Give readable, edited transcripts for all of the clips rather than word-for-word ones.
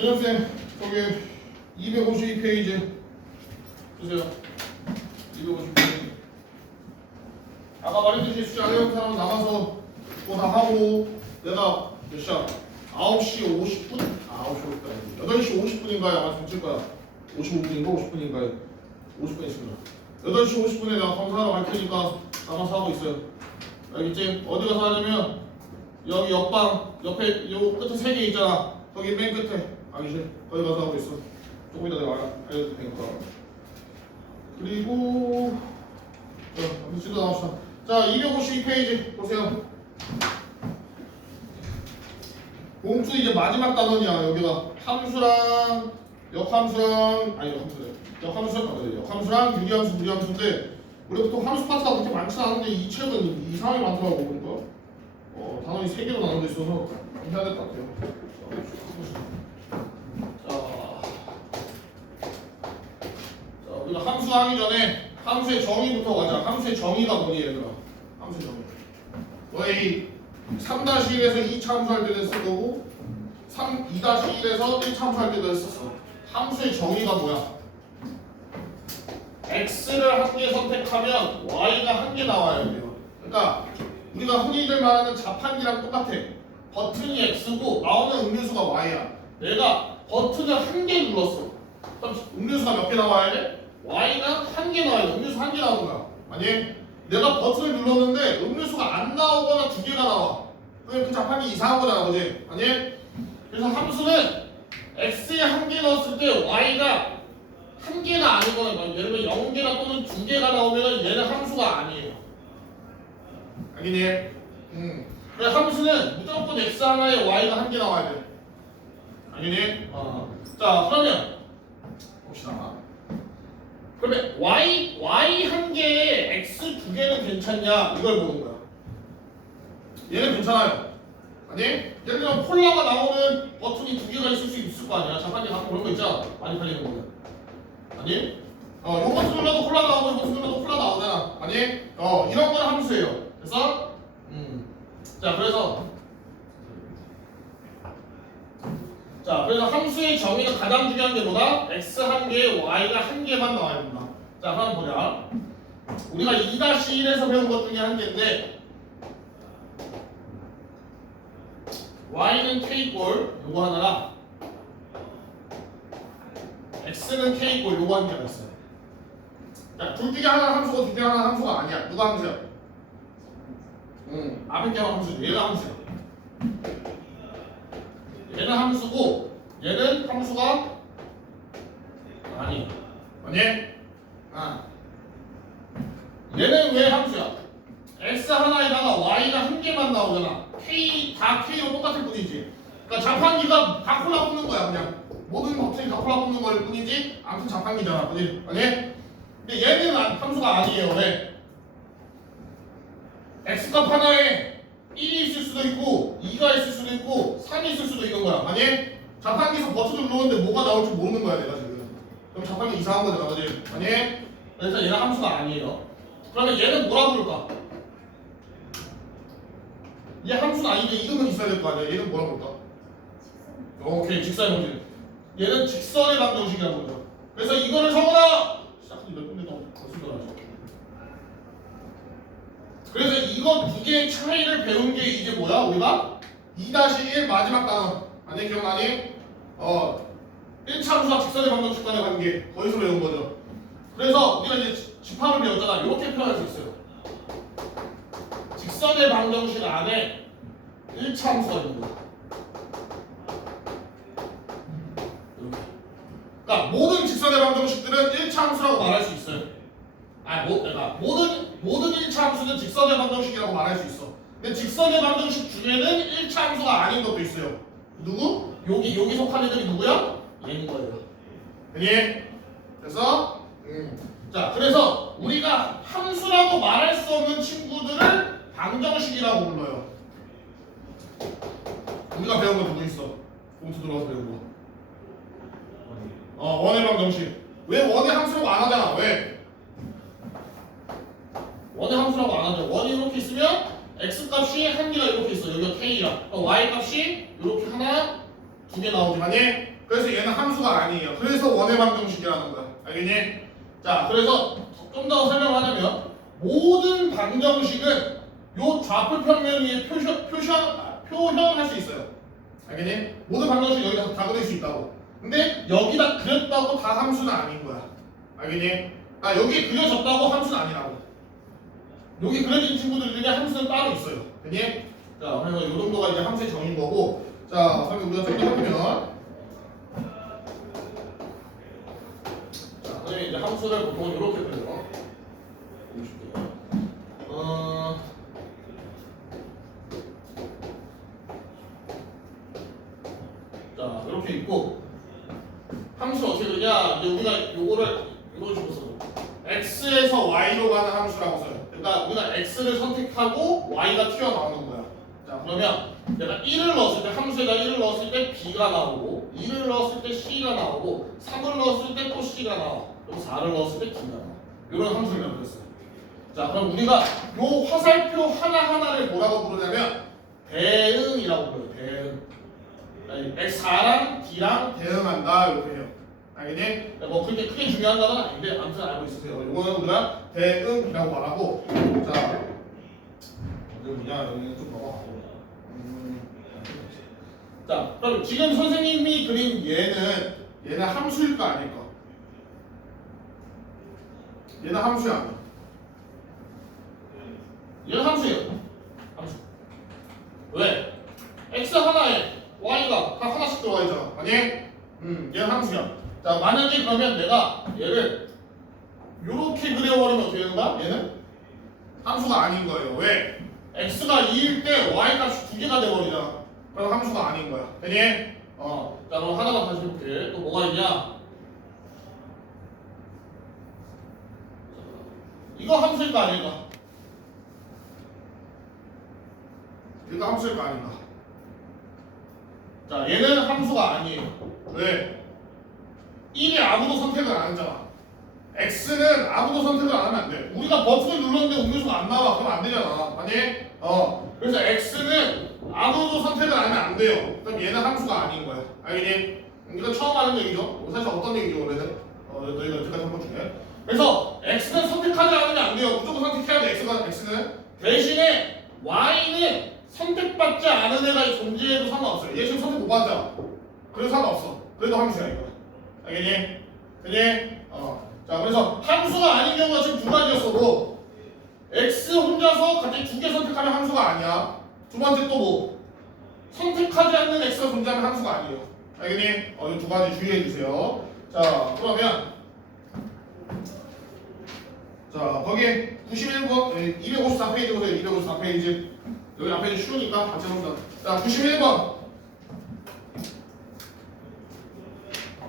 윤영쌤 저기 252페이지 주세요. 252페이지. 아까 말했듯이 숙제 안 해온 사람 남아서 그거 다 하고 내가 몇 시야? 9시 50분? 9시 50분 8시 50분인가요? 아마 좀 거야. 55분인가 50분인가요? 50분 있습니다. 8시 50분에 내가 검사하러 갈 테니까 남아서 하고 있어요. 알겠지? 어디 가서 하냐면 여기 옆방 옆에 요 끝에 3개 있잖아. 거기 맨 끝에 알겠지? 거기 가서 하고 있어. 조금 이따 내가 알려줄 테니까. 그리고 자, 시도 나옵시다. 자, 252페이지 보세요. 공수 이제 마지막 단원이야. 여기가 함수랑 역함수랑 아니 역함수랑 유리함수 무리함수인데 우리 보통 함수 파트가 그렇게 많지 않은데 이 책은 이상하게 많더라고 보니까. 단원이 3개로 나눠져 있어서 해야 될 것 같아요. 자, 우리가 함수 하기 전에 함수의 정의부터 가자. 함수의 정의가 뭐니 얘들아? 함수의 정의. 너희 3-1에서 2차 함수할 때도 했을 거고 2-1에서 1차 함수할 때도 했었어. 함수의 정의가 뭐야? x를 한 개 선택하면 y가 한 개 나와야 돼요. 그러니까 우리가 흔히들 말하는 자판기랑 똑같아. 버튼이 x고 나오는 음료수가 y야. 내가 버튼을 한 개 눌렀어. 그럼 음료수가 몇 개 나와야 돼? y는 한 개 나와야 돼. 음료수 한 개 나오는 거야. 아니? 내가 버튼을 눌렀는데 음료수가 안 나오거나 2개가 나와. 그럼 그 자판기 이상한 거잖아, 그지? 아니? 그래서 함수는 x에 한 개 넣었을 때 y가 한 개가 아니거나 예를 들면 0개나 또는 2개가 나오면 얘는 함수가 아니에요. 알겠니? 그래서 함수는 무조건 x 하나에 y가 한 개 나와야 돼. 알겠니? 자, 그러면 봅시다. 그러면 y 한 개에 x 2개는 괜찮냐? 이걸 보는 거야. 얘는 괜찮아요. 아니? 예를 들면 콜라가 나오는 버튼이 2개가 있을 수 있을 거 아니야. 자판기 가끔 그런 거 있잖아. 많이 팔리는 거는. 아니? 요 버튼 눌러도 콜라 나오고 요 버튼 눌러도 콜라 나오잖아. 아니? 이런 건 함수예요. 그래서 자, 그래서 함수의 정의는 가장 중요한 게 뭐다? x 한 개에 y가 한 개만 나와야 된다. 자, 한번 보자. 우리가 2-1에서 배운 것 중에 한 개인데 y는 k꼴 요거 하나랑 x는 k꼴 요거 한 개가 있어요. 자, 둘 중에 하나는 함수고 둘 중에 하나는 함수가 아니야. 누가 함수야? 앞에 게만 함수지. 얘가 함수야. 얘는 함수고 얘는 함수가 아니. 얘는 왜 함수야? x 하나에다가 y가 한 개만 나오잖아. k 다 k로 똑같을 뿐이지. 그러니까 자판기가 다 콜라 뽑는 거야 그냥. 모든 버튼이 다 콜라 뽑는 거일 뿐이지. 아무튼 자판기잖아, 그지? 아니? 근데 얘는 함수가 아니에요. 왜? x 값 하나에 1이 있을 수도 있고 2가 있을 수도 있고 3이 있을 수도 있는 거야. 아니? 자판기에서 버튼을 누르는데 뭐가 나올지 모르는 거야 내가 지금. 그럼 자판기 이상한 거잖아, 그지? 아니? 그래서 얘는 함수가 아니에요. 그러면 얘는 뭐라 부를까? 얘 함수는 아닌데 이름은 있어야 될 거 아니야. 얘는 뭐라 부를까? 오케이, 직선의 방정식. 얘는 직선의 방정식이라는 거죠. 그래서 이거를 적어라! 시작하기 몇 분에 너무 거슬러가지고. 그래서 이거 두 개의 차이를 배운 게 이제 뭐야? 우리가 2-1 마지막 단원. 아니, 기억나니? 1차 함수와 직선의 방정식 간의 관계. 거기서 배운 거죠. 그래서 우리가 이제 집합을 배웠잖아. 이렇게 표현할 수 있어요. 직선의 방정식 안에 1차 함수가 있는 거야. 그러니까 모든 직선의 방정식들은 1차 함수라고 말할 수 있어요. 그러니까 모든 1차 함수는 직선의 방정식이라고 말할 수 있어. 근데 직선의 방정식 중에는 1차 함수가 아닌 것도 있어요. 누구? 여기 속한 애들이 누구야? 얘인 거예요. 예. 그래서 그래서 우리가 함수라고 말할 수 없는 친구들을 방정식이라고 불러요. 우리가 배운 거 누구 있어? 공투 들어가서 배운 거. 원의 방정식. 왜 원의 함수라고 안 하잖아. 왜? 원의 함수라고 안 하죠. 원이 이렇게 있으면 x 값이 한 개가 이렇게 있어. 여기가 k야. y 값이 이렇게 하나, 2개 나오지. 아니? 그래서 얘는 함수가 아니에요. 그래서 원의 방정식이라는 거야. 알겠니? 자, 그래서 좀 더 설명하자면 모든 방정식은 요 좌표 평면 위에 표현할 수 있어요. 알겠니? 모든 방정식 여기다 다 그릴 수 있다고. 근데 여기다 그렸다고 다 함수는 아닌 거야. 알겠니? 아, 여기 그려졌다고 함수는 아니라고. 여기 그려진 친구들 중에 함수는 따로 있어요. 알겠니? 자, 그래서 이 정도가 이제 함수의 정의인 거고. 자, 그러면 우리가 정리해보면 자, 그러면 이제 함수를 보통 이렇게 그려요. 자, 이렇게 있고 함수 어떻게 그리냐? 이제 우리가 요거를 이런 식으로 써요. x에서 y로 가는 함수라고 써요. 그러니까 우리가 x를 선택하고 y가 튀어나오는 거야. 자, 그러면 내가 1을 넣었을 때 함수에다 1을 넣었을 때 b가 나오고 2를 넣었을 때 c가 나오고 3을 넣었을 때 또 c가 나와. 그리고 4를 넣었을 때 d가 나와. 이런 함수를 만들었어요. 자, 그럼 우리가 요 화살표 하나하나를 뭐라고 부르냐면 대응이라고 불러요. 대응. X4랑 D랑 대응한다 이렇게 해요. 알겠니? 뭐 그렇게 크게 중요한 건 아닌데 아무튼 알고 있으세요. 이거는 우리가 대응이라고 말하고. 자, 어디 보냐? 여기는 좀 넘어가고. 자, 그럼 지금 선생님이 그린 얘는 함수일까 아닐까? 얘는 함수야 아니야? 얘는 함수예요. 함수. 왜? X 하나에 y가 다 하나씩 들어와 있잖아. 아니? 얘는 함수야. 자, 만약에 그러면 내가 얘를 요렇게 그려버리면 어떻게 되는 거야? 얘는 함수가 아닌 거예요. 왜? x가 2일 때 y 값이 2개가 돼버리잖아. 그럼 함수가 아닌 거야. 되니? 자, 그럼 하나만 다시 해볼게. 또 뭐가 있냐? 이거 함수일까 아닐까? 이거 함수일까 아닌가? 자, 얘는 함수가 아니에요. 왜? 1이 아무도 선택을 안 하잖아. x는 아무도 선택을 안 하면 안 돼. 우리가 버튼을 눌렀는데 음료수가 안 나와. 그럼 안 되잖아. 아니? 그래서 x는 아무도 선택을 안 하면 안 돼요. 그럼 얘는 함수가 아닌 거야. 알겠니? 이거 처음 하는 얘기죠. 사실 어떤 얘기죠, 원래는? 너희가 여태까지 한 것 중에. 그래서 x는 선택하지 않으면 안 돼요. 무조건 선택해야 돼. x는. 대신에 y는 선택받지 않은 애가 존재해도 상관없어요. 얘 지금 선택 못 받았잖아. 그래서 상관없어. 그래도 함수야 이거. 알겠니? 그니? 자, 그래서 함수가 아닌 경우가 지금 두 가지였어도 x 혼자서 갑자기 2개 선택하면 함수가 아니야. 두 번째 또 뭐? 선택하지 않는 x가 존재하면 함수가 아니에요. 알겠니? 이 두 가지 주의해 주세요. 자, 그러면 자, 거기 91번 254페이지 보세요. 254페이지. 여기 앞에 쉬우니까 같이 해봅시다. 자, 91번.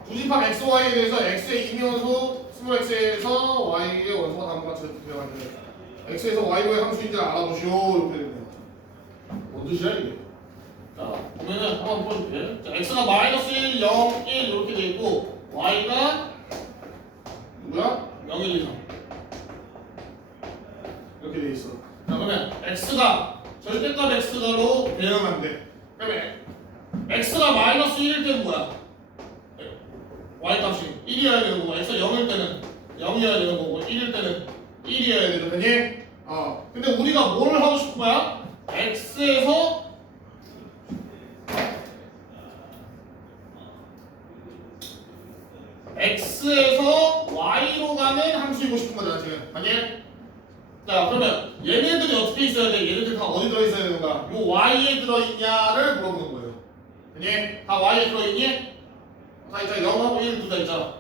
부집합 xy에 대해서 x의 이면수 스몰 x에서 y의 원소가 다음과 같이 구별하는데 x에서 y의 함수인지 알아보시오. 이렇게 됩니다. 뭔 뜻이야 이게? 자, 보면은 한번 보여줄게. 자, x가 마이너스 1, 0, 1 이렇게 돼 있고 y가 누구야? 0, 1, 2, 3 이렇게 돼 있어. 자, 그러면 x가 절대값 x가로 대응한대. 그러면 x가 마이너스 1일 때는 뭐야? y값이 1이어야 되는 거고 x가 0일 때는 0이어야 되는 거고 1일 때는 1이어야 되는 거니? 근데 우리가 뭘 하고 싶은 거야? x에서 y로 가는 함수이고 싶은 거잖아 지금. 아니? 자, 그러면 얘네들이 어떻게 있어야 돼? 얘네들 다 어디 들어있어야 되는 거야? 요 y에 들어있냐를 물어보는 거예요. 아니? 다 y에 들어있니? 다 있잖아. 0하고 1 둘 다 있잖아.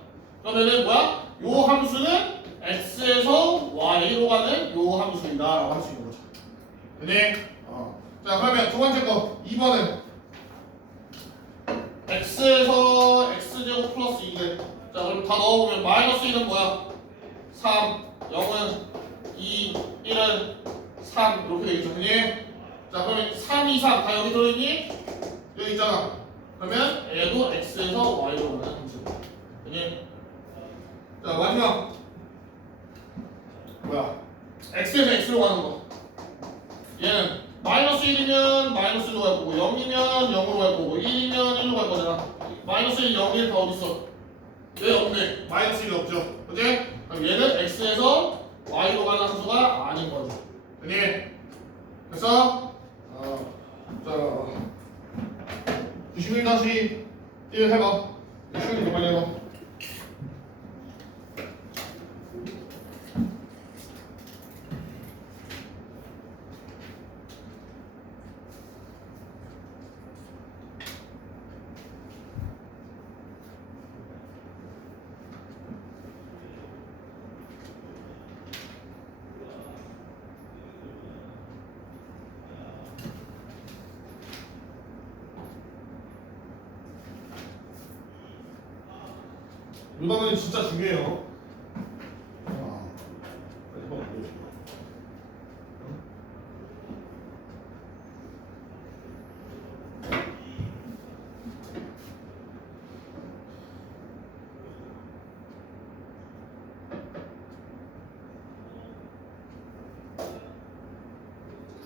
그러면은 뭐야? 요 함수는 x에서 y로 가는 요 함수이다 라고 할 수 있는 거죠. 아니? 자, 그러면 두 번째 거 2번은 x에서 x제곱 플러스 2대. 자, 그럼 다 넣어보면 마이너스 1은 뭐야? 3, 0은 2, 1은 3 이렇게 되겠죠. 그니? 자, 그러면 3, 2, 3 다 여기 들어있니? 여기 있잖아. 그러면 얘도 x에서 y로 가는 함수. 그니? 자, 마지막 뭐야? x에서 x로 가는 거. 얘는 마이너스 1이면 마이너스 1로 갈 거고 0이면 0으로 갈 거고 1이면 1로 갈 거잖아. 마이너스 1, 0, 1 다 어딨어? 왜 없네? 마이너스 1이 없죠. 그치? 그럼 얘는 x에서 y로 가는 함수가 아닌 거죠. 그니? 그래서 자 91-1 해봐. 쉬운 거 빨리 해봐. 이 단어는 진짜 중요해요.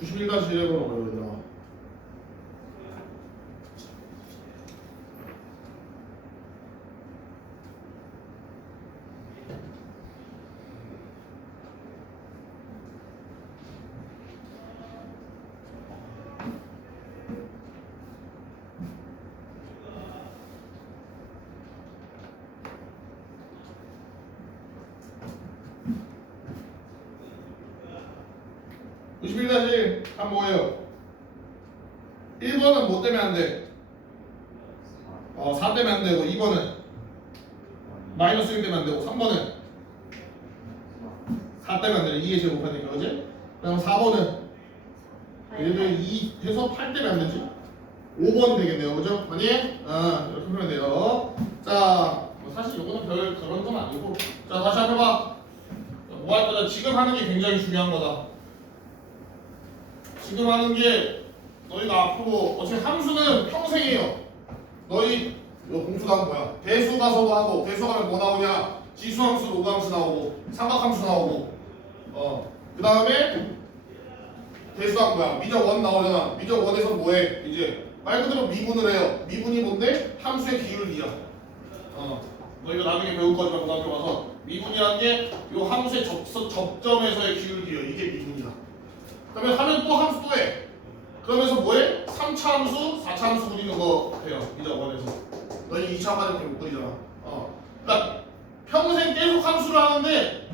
(91-1) 해보라고 얘들아. (91-1) 한 뭐예요? 1번은 뭐 때문에 안 돼? 4 때문에 안 되고 2번은 마이너스 1 때문에 안 되고 3번은 4 때문에 안 되고 2의 제곱하니까 그지? 그럼 4번은 얘를 2 해서 8 때문에 안 되지? 5번이 되겠네요 그죠? 아니? 이렇게 하면 돼요. 자 사실 이거는 별 그런 건 아니고 자 다시 한번 해봐. 뭐 할 거다? 지금 하는 게 굉장히 중요한 거다. 지금 하는 게 너희가 앞으로 어차피 함수는 평생이에요. 너희 이거 공수가 뭐야? 대수 가서도 하고 대수 가면 뭐 나오냐? 지수함수, 로그함수 나오고 삼각함수 나오고 그 다음에 대수함 뭐야? 미적 원 나오잖아. 미적 원에서 뭐해? 이제 말 그대로 미분을 해요. 미분이 뭔데? 함수의 기울기야. 너희가 나중에 배울 거지만 고등학교 가서 미분이라는 게 이 함수의 접점에서의 기울기예요. 이게 미분이야. 그러면 하면 또 함수 또 해. 그러면서 뭐해? 3차 함수, 4차 함수 그리는 거 해요. 미적 원에서. 너희 2차 과정 못 그리잖아. 그러니까 평생 계속 함수를 하는데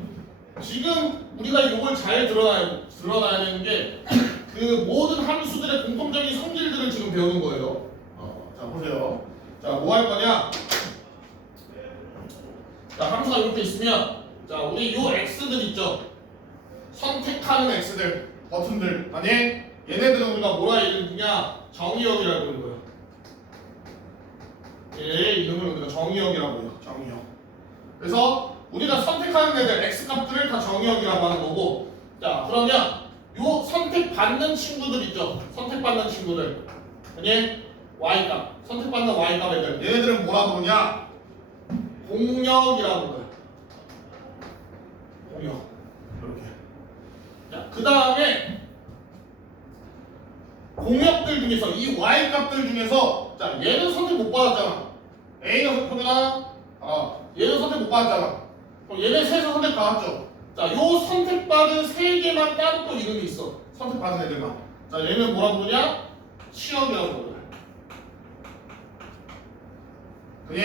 지금 우리가 이걸 잘 드러나야 되는 게 그 모든 함수들의 공통적인 성질들을 지금 배우는 거예요. 자 보세요. 자 뭐 할 거냐? 자 함수가 이렇게 있으면 자 우리 요 x들 있죠. 선택하는 x들, 버튼들 아니 얘네들은 우리가 뭐라 이르느냐? 정의역이라고 부르는 거예요. 얘 이름을 우리가 정의역이라고 해요. 정의역. 그래서 우리가 선택하는 애들 x 값들을 다 정의역이라고 하는 거고 자 그러면 요 선택받는 친구들 있죠. 선택받는 친구들 아니 y값 선택받는 y값 애들 얘네들은 뭐라 부르냐? 공역이라고 불러요. 공역 이렇게. 자 그 다음에 공역들 중에서 이 y값들 중에서 자 얘는 선택 못 받았잖아. A가 선택하나? 얘는 선택 못 받았잖아. 그럼 얘네 셋은 선택 받았죠. 자 요 선택받은 세 개만 따로 또 이름이 있어. 선택받은 애들만. 자 얘는 뭐라 부르냐? 치역이라고 불러요. 그니?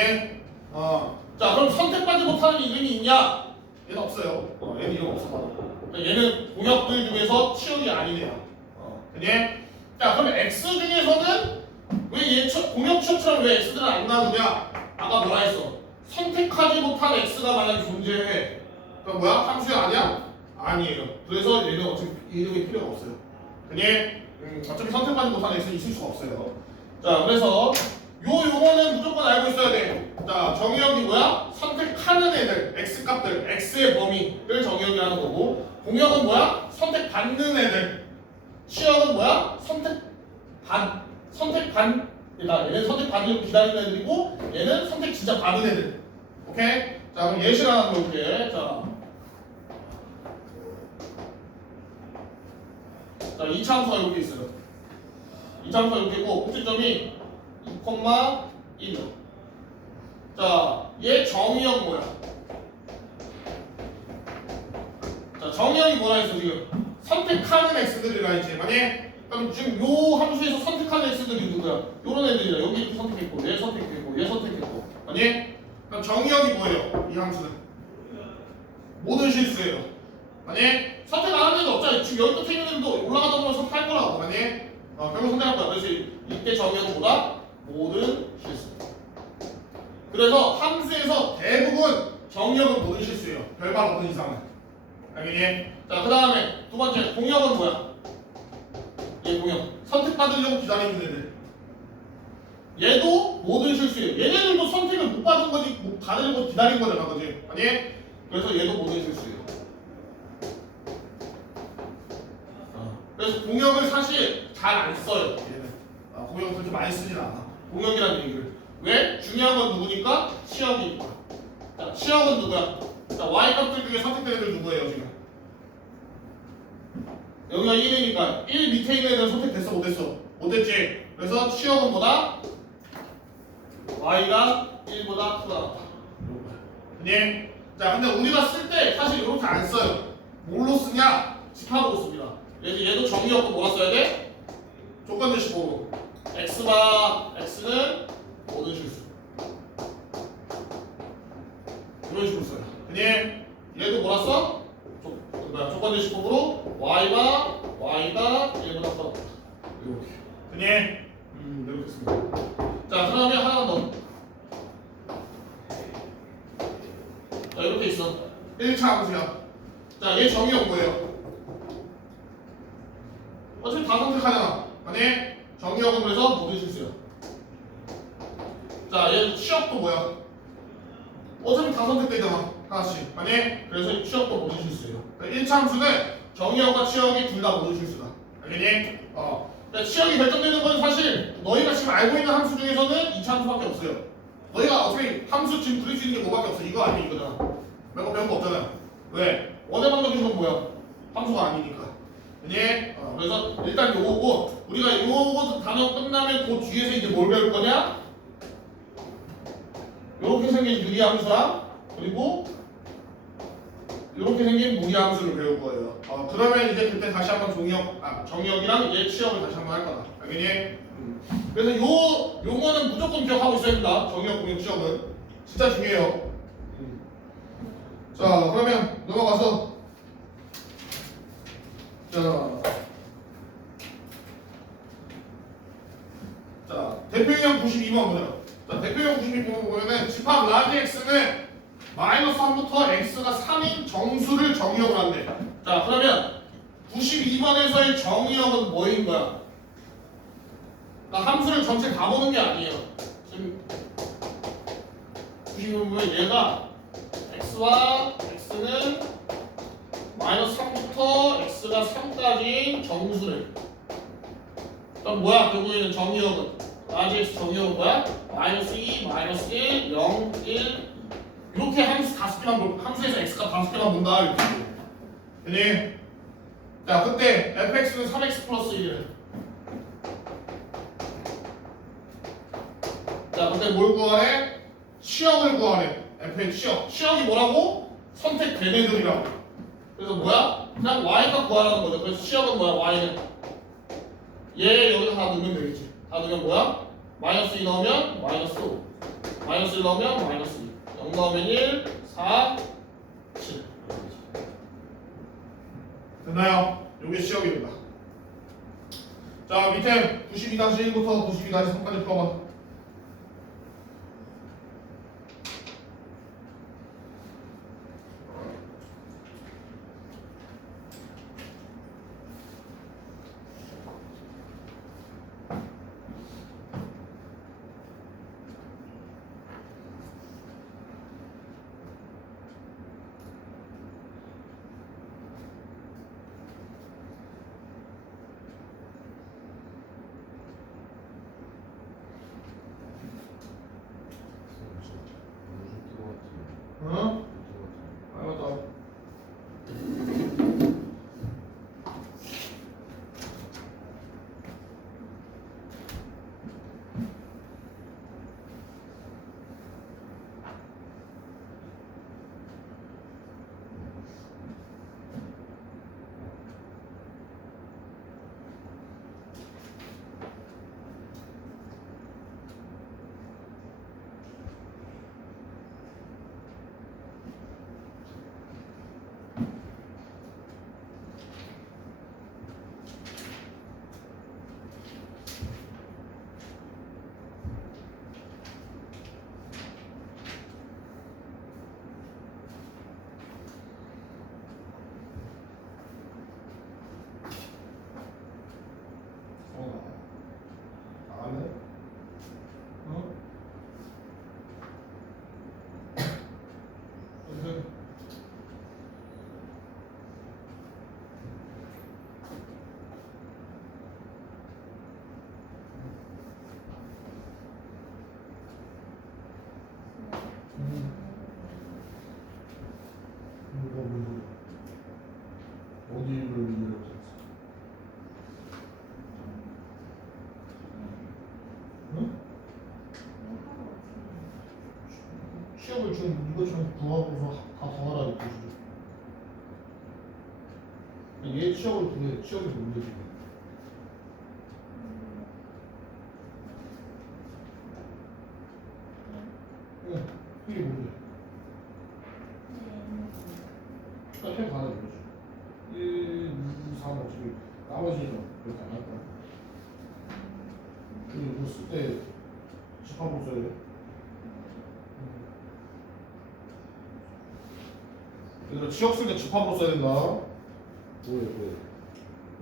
자 그럼 선택받지 못하는 이름이 있냐? 얘는 없어요. 얘는 이름 없어. 얘는 공역들 중에서 치역이 아니네요. 그니? 자 그럼 x 중에서는 왜 얘 공역 치역처럼 왜 x들은 안 나오냐? 아까 뭐라 했어? 선택하지 못한 x가 만약에 존재해. 그럼 뭐야? 함수야 아니야? 아니에요. 그래서 얘는 어차피 이름이 필요가 없어요. 그니? 어차피 선택하지 못한 x는 있을 수가 없어요. 자 그래서 요 용어는 무조건 알고 있어야 돼. 자 정의역이 뭐야? 선택하는 애들 x 값들 x의 범위를 정의역이라는 거고 공역은 뭐야? 선택받는 애들. 치역은 뭐야? 그러니까 얘는 선택받는 기다리는 애들이고 얘는 선택 진짜 받은 애들. 오케이? 자 그럼 예시를 하나 볼게. 자 2차 함수가 이렇게 있어요. 2차 함수가 이렇게 있고 꼭지점이 2,1 자, 얘 정의형 뭐야? 자, 정의형이 뭐라 했어 지금? 선택하는 x들이라 했지. 만약에 그럼 지금 요 함수에서 선택하는 x들이 누구야? 요런 애들이야. 여기 이렇게 선택했고, 얘 선택했고, 얘 선택했고. 아니? 그럼 정의형이 뭐예요? 이 함수는 모든 실수예요. 아니? 선택 안 하는 애도 없잖아. 지금 여기 끝에 있는 애도 올라가다 보면 선택할 거라고. 아니? 결국 선택할 거야. 그래서 이때 정의형보다 모든 실수. 그래서 함수에서 대부분 정의형은 모든 실수예요. 별말 없는 이상은. 알겠니? 자, 그 다음에 두 번째 공역은 뭐야? 얘 공역. 선택받으려고 기다리는 애들. 얘도 모든 실수예요. 얘네들도 선택을 못 받은 거지, 못 받으려고 기다린 거잖아, 그지? 아니? 그래서 얘도 모든 실수예요. 그래서 공역을 사실 잘 안 써요. 얘는. 공역을 그렇게 많이 쓰진 않아. 공역이라는 얘기를. 왜? 중요한 건 누구니까? 시역이니까. 자, 시역은 누구야? 자, y 값들 중에 선택된 애들 누구예요, 지금? 여기가 1이니까 1 밑에 있는 애들은 선택됐어, 못됐어? 못됐지? 그래서 시역은 뭐다? y가 1보다 크다 같다. 네. 자, 근데 우리가 쓸 때 사실 이렇게 안 써요. 뭘로 쓰냐? 집합으로 씁니다. 그래서 얘도 정의역도 뭐라 써야 돼? 조건대식법으로. x는 모든 실수. 이런 식으로 써요. 그니 얘도 뭐라 써? 조건대식법으로 y가 1보다 크다. 이렇게. 그니 이렇게 씁니다. 자, 그러면 하나 더. 자, 이렇게 있어. 1차 함수야. 자, 얘 정의역 뭐예요? 어차피 다 선택하잖아. 아니? 정의역은 그래서 모든 실수야. 자, 얘 취역도 뭐야? 어차피 다 선택되잖아. 하나씩. 아니? 그래서 취역도 모든 실수예요. 1차 함수는 정의역과 취역이 둘 다 모든 실수다. 알겠니? 그러니까 취역이 결정되는 건 사실 너희가 지금 알고 있는 함수 중에서는 2차 함수밖에 없어요. 너희가 어차피 함수 지금 그릴 수 있는 게 뭐밖에 없어. 이거 아니면 이거잖아. 배운 거 없잖아. 왜? 원의 방정식 건 뭐야? 함수가 아니니까. 그니? 그래서 일단 요거고 우리가 요거 단어 끝나면 그 뒤에서 이제 뭘 배울 거냐? 요렇게 생긴 유리함수랑 그리고 요렇게 생긴 무리함수를 배울 거예요. 그러면 이제 그때 다시 한번 정의역이랑 얘 취역을 다시 한번 할 거다. 알겠니? 그래서 요거는 무조건 기억하고 있어야 된다. 정의역, 공역, 취역은 진짜 중요해요. 자, 그러면 넘어가서 자, 대표유형 92번 보자. 자, 대표유형 92번 보면은 집합 라지 x는 마이너스 3부터 x가 3인 정수를 정의역으로 한대. 자, 그러면 92번에서의 정의역은 뭐인 거야? 그러니까 함수를 전체 다 보는 게 아니에요. 지금 92번 보면 얘가 x와 x는 마이너스 3부터 x가 3까지인 정수래. 그럼 뭐야? 결국에는 정의역은 라지 x 정의역은 뭐야? 마이너스 2, 마이너스 1, 0, 1 이렇게 함수 5개만 함수에서 x가 5개만 본다 이렇게. 되니? 자, 그때 fx는 3x 플러스 1이래. 자, 그때 뭘 구하래? 취역을 구하래. f의 취역. 취역이 뭐라고? 선택된 애들이라고. 그래서 뭐야? 그냥 y값 구하라는 거죠. 그래서 취역은 뭐야? y는 얘 여기다 다 넣으면 되겠지. 다 넣으면 뭐야? 마이너스 2 넣으면 마이너스 5, 마이너스 1 넣으면 마이너스 2, 0 넣으면 1, 4, 7. 됐나요? 요게 취역입니다. 자, 밑에 92-1부터 92-3까지 풀어봐. 이거 좀 구하고서 다 더하라 이거지. 얘 취업을 구해. 취업이 뭔데 지금? 응, 이게 뭔데? 그러니까 해 가는 거지. 1, 2, 3 어차피 나머지는 그렇게 안 할 거야. 그리고 이거 쓸 때 집합으로 써야 돼. 얘들아 취업 쓸 때 집합으로 써야 된다. 뭐해?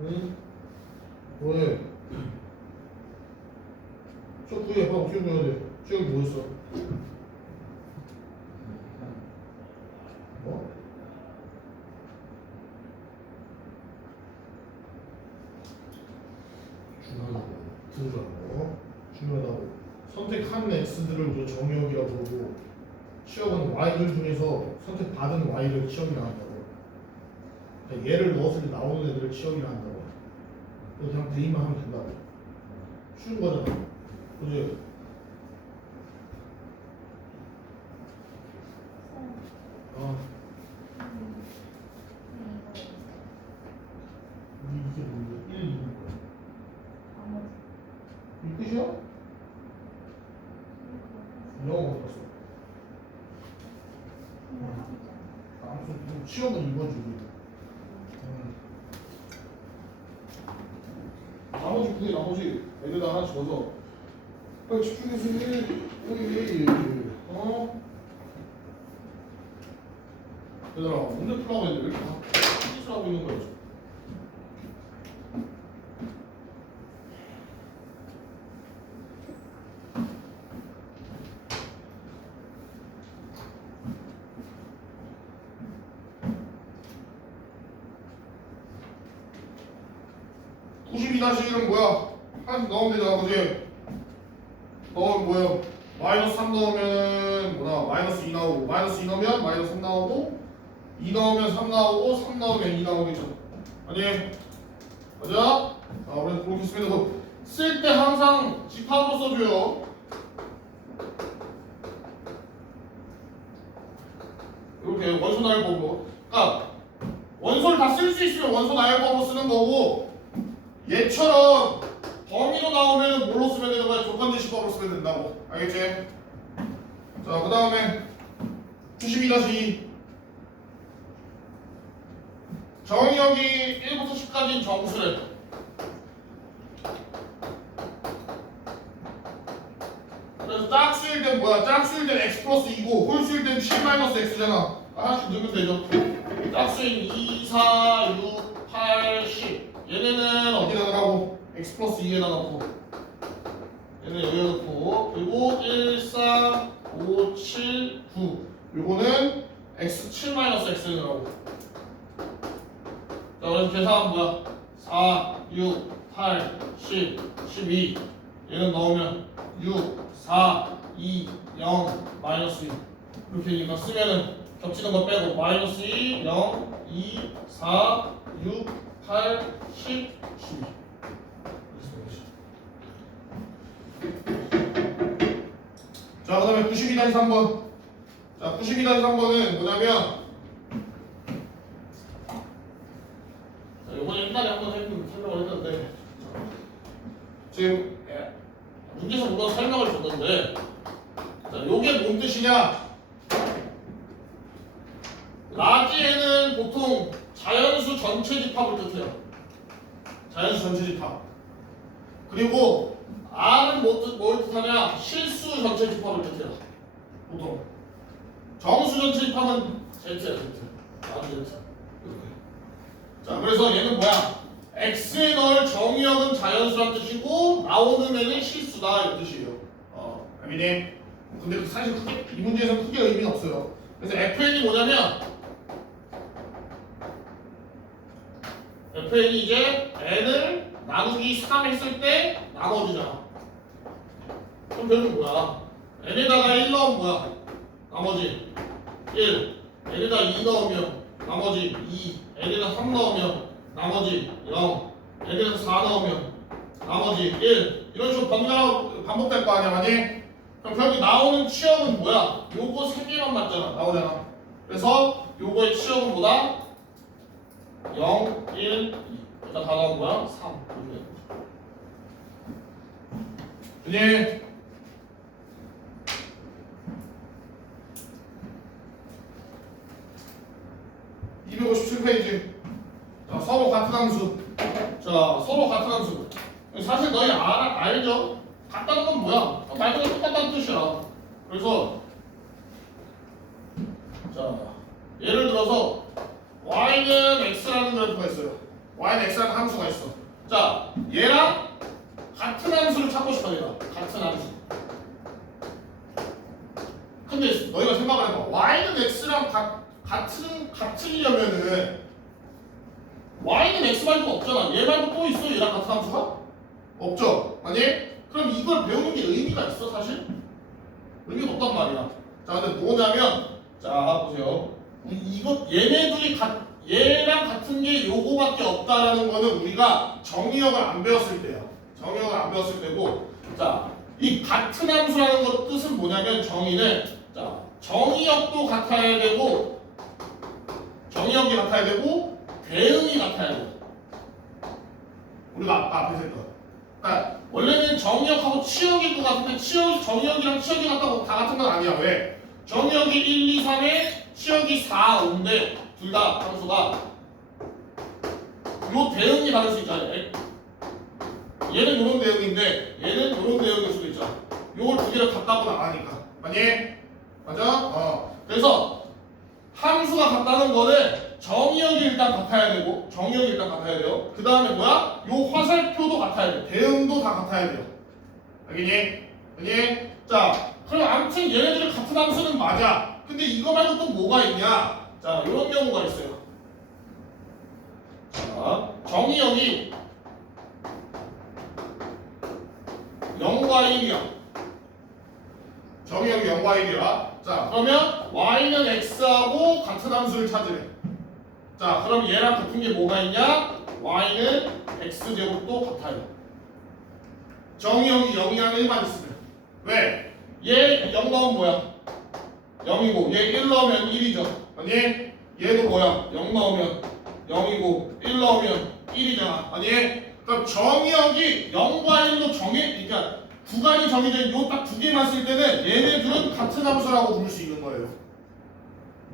응? 뭐해? 취업 구해. 봐 어떻게 구해야 돼? 취업이 뭐였어? 어? 중요하다고. 선택한 x들을 우리가 정의역이라고 부르고 취업은 y들 중에서 선택받은 y를 취업이라 한다고. 그러니까 얘를 넣었을 때 나오는 애들을 취업이라 한다고. 그래서 그냥 대입만 하면 된다고. 쉬운 거잖아. 그지? 이게 뭔데? 1, 2는 거야. 이 끝이야? 영어 어디 갔어? 아무튼 취업은 이거지. 나머지 그게 나머지 애들다 하나 줘서 빨리 집중해서 해. 어? 얘들아 문제 풀라고 했는데 왜 이렇게 다 짓을 하고 있는 거야 지금? 92-1은 뭐야? 하나씩 넣으면 되잖아, 그지? 넣으면 뭐야? 마이너스 3 넣으면 뭐야? 마이너스 2 나오고, 마이너스 2 넣으면 마이너스 3 나오고, 2 넣으면 3 나오고, 3 넣으면 2 나오겠죠? 아니? 맞아? 자, 우리 그렇게 쓰면 쓸 때 항상 집합으로 써줘요. 이렇게 원소 나열법으로. 그러니까 원소를 다 쓸 수 있으면 원소 나열법으로 쓰는 거고, 얘처럼 범위로 나오면 뭘로 쓰면 되는 거야? 조건제시법으로 쓰면 된다고. 알겠지? 자, 그 다음에 92-2 정의역이 1부터 10까지인 정수래. 그래서 짝수일 땐 뭐야? 짝수일 땐 x 플러스 2고 홀수일 땐 7 마이너스 x잖아. 하나씩 넣으면 되죠. 짝수인 2, 4, 6, 8, 10 얘네는 어디다 넣으라고? x 플러스 2에다 넣고 얘는 여기다 넣고 그리고 1, 4, 5, 7, 9 요거는 x 7 마이너스 x를 넣으라고. 자 그래서 계산은 뭐야? 4, 6, 8, 10, 12 얘는 넣으면 6, 4, 2, 0, 마이너스 2 이렇게 되니까 쓰면은 겹치는 거 빼고 마이너스 2, 0, 2, 4, 6, 8, 10, 12 자, 그 다음에 92-3번. 자, 92-3번은 뭐냐면 자, 요번에 옛날에 한번 설명을 했는데 지금 문제에서 물론 설명을 줬는데 자, 요게 뭔 뜻이냐? 라지에는 보통 자연수 전체 집합을 뜻해요. 자연수 전체 집합. 그리고 R은 뭘 뜻하냐? 실수 전체 집합을 뜻해요. 보통 정수 전체 집합은 Z야, Z. 아주 Z. 이렇게. 자, 그래서 얘는 뭐야? X에 넣을 정의역은 자연수란 뜻이고 나오는 애는 실수다 이런 뜻이에요. 알겠니? 근데 사실 크게, 이 문제에서 크게 의미는 없어요. 그래서 FN이 뭐냐면 FN이 이제 n을 나누기 3 했을 때 나머지잖아. 그럼 결국 뭐야? n에다가 1 넣으면 뭐야? 나머지 1 n에다 2 넣으면 나머지 2 n에다 3 넣으면 나머지 0 n에다 4 넣으면 나머지 1 이런 식으로 번갈아 반복될 거 아니야, 맞니? 그럼 여기 나오는 치역은 뭐야? 요거 3개만 맞잖아. 나오잖아. 그래서 요거의 치역은 뭐다? 0, 1, 2. 일단 다 나온 거야? 3. 그지? 257페이지. 자, 서로 같은 함수. 자, 서로 같은 함수. 사실 너희 알죠? 같다는 건 뭐야? 말 그대로 똑같다는 뜻이야. 그래서 자, 예를 들어서 y는 x라는 그래프가 있어요. y는 x라는 함수가 있어. 자, 얘랑 같은 함수를 찾고 싶어 내가. 같은 함수. 근데 너희가 생각을 해봐. y는 x랑 같으려면은 y는 x 말고 없잖아. 얘 말고 또 있어? 얘랑 같은 함수가? 없죠. 아니? 그럼 이걸 배우는 게 의미가 있어 사실? 의미가 없단 말이야. 자, 근데 뭐냐면 자 보세요. 얘랑 같은 게 요거밖에 없다라는 거는 우리가 정의역을 안 배웠을 때야. 정의역을 안 배웠을 때고, 자, 이 같은 함수라는 것 뜻은 뭐냐면 정의는 자 정의역도 같아야 되고, 정의역이 같아야 되고, 대응이 같아야 돼. 우리가 아까 앞에서 했던. 그러니까 원래는 정의역하고 치역일 것 같은데 정의역이랑 치역이 같다고 다 같은 건 아니야. 왜? 정의역이 1, 2, 3에 치역이 4, 5인데 둘 다 함수가 요 대응이 다를 수 있잖아요. 얘는 요런 대응인데 얘는 요런 대응일 수도 있잖아. 요걸 두 개를 같다고는 안 하니까. 아니? 맞아? 그래서 함수가 같다는 거는 정의역이 일단 같아야 되고, 정의역이 일단 같아야 돼요. 그 다음에 뭐야? 요 화살표도 같아야 돼. 대응도 다 같아야 돼요. 알겠니? 알겠니? 자, 그럼 아무튼 얘네들이 같은 함수는 맞아. 근데 이거 말고 또 뭐가 있냐? 자, 이런 경우가 있어요. 자, 정의역이 0과 1이야. 정의역이 0과 1이야. 자, 그러면 y는 x하고 같은 함수를 찾으래. 자, 그럼 얘랑 같은 게 뭐가 있냐? y는 x제곱도 같아요. 정의역이 0이랑 1만 있으면. 왜? 얘 0 넣으면 뭐야? 0이고 얘 1 넣으면 1이죠. 아니? 얘도 뭐야? 0 넣으면 0이고 1 넣으면 1이잖아. 아니? 그럼 정의역이 0과 1로 그러니까 구간이 정해진 요 딱 두 개만 쓸 때는 얘네들은 같은 함수라고 부를 수 있는 거예요.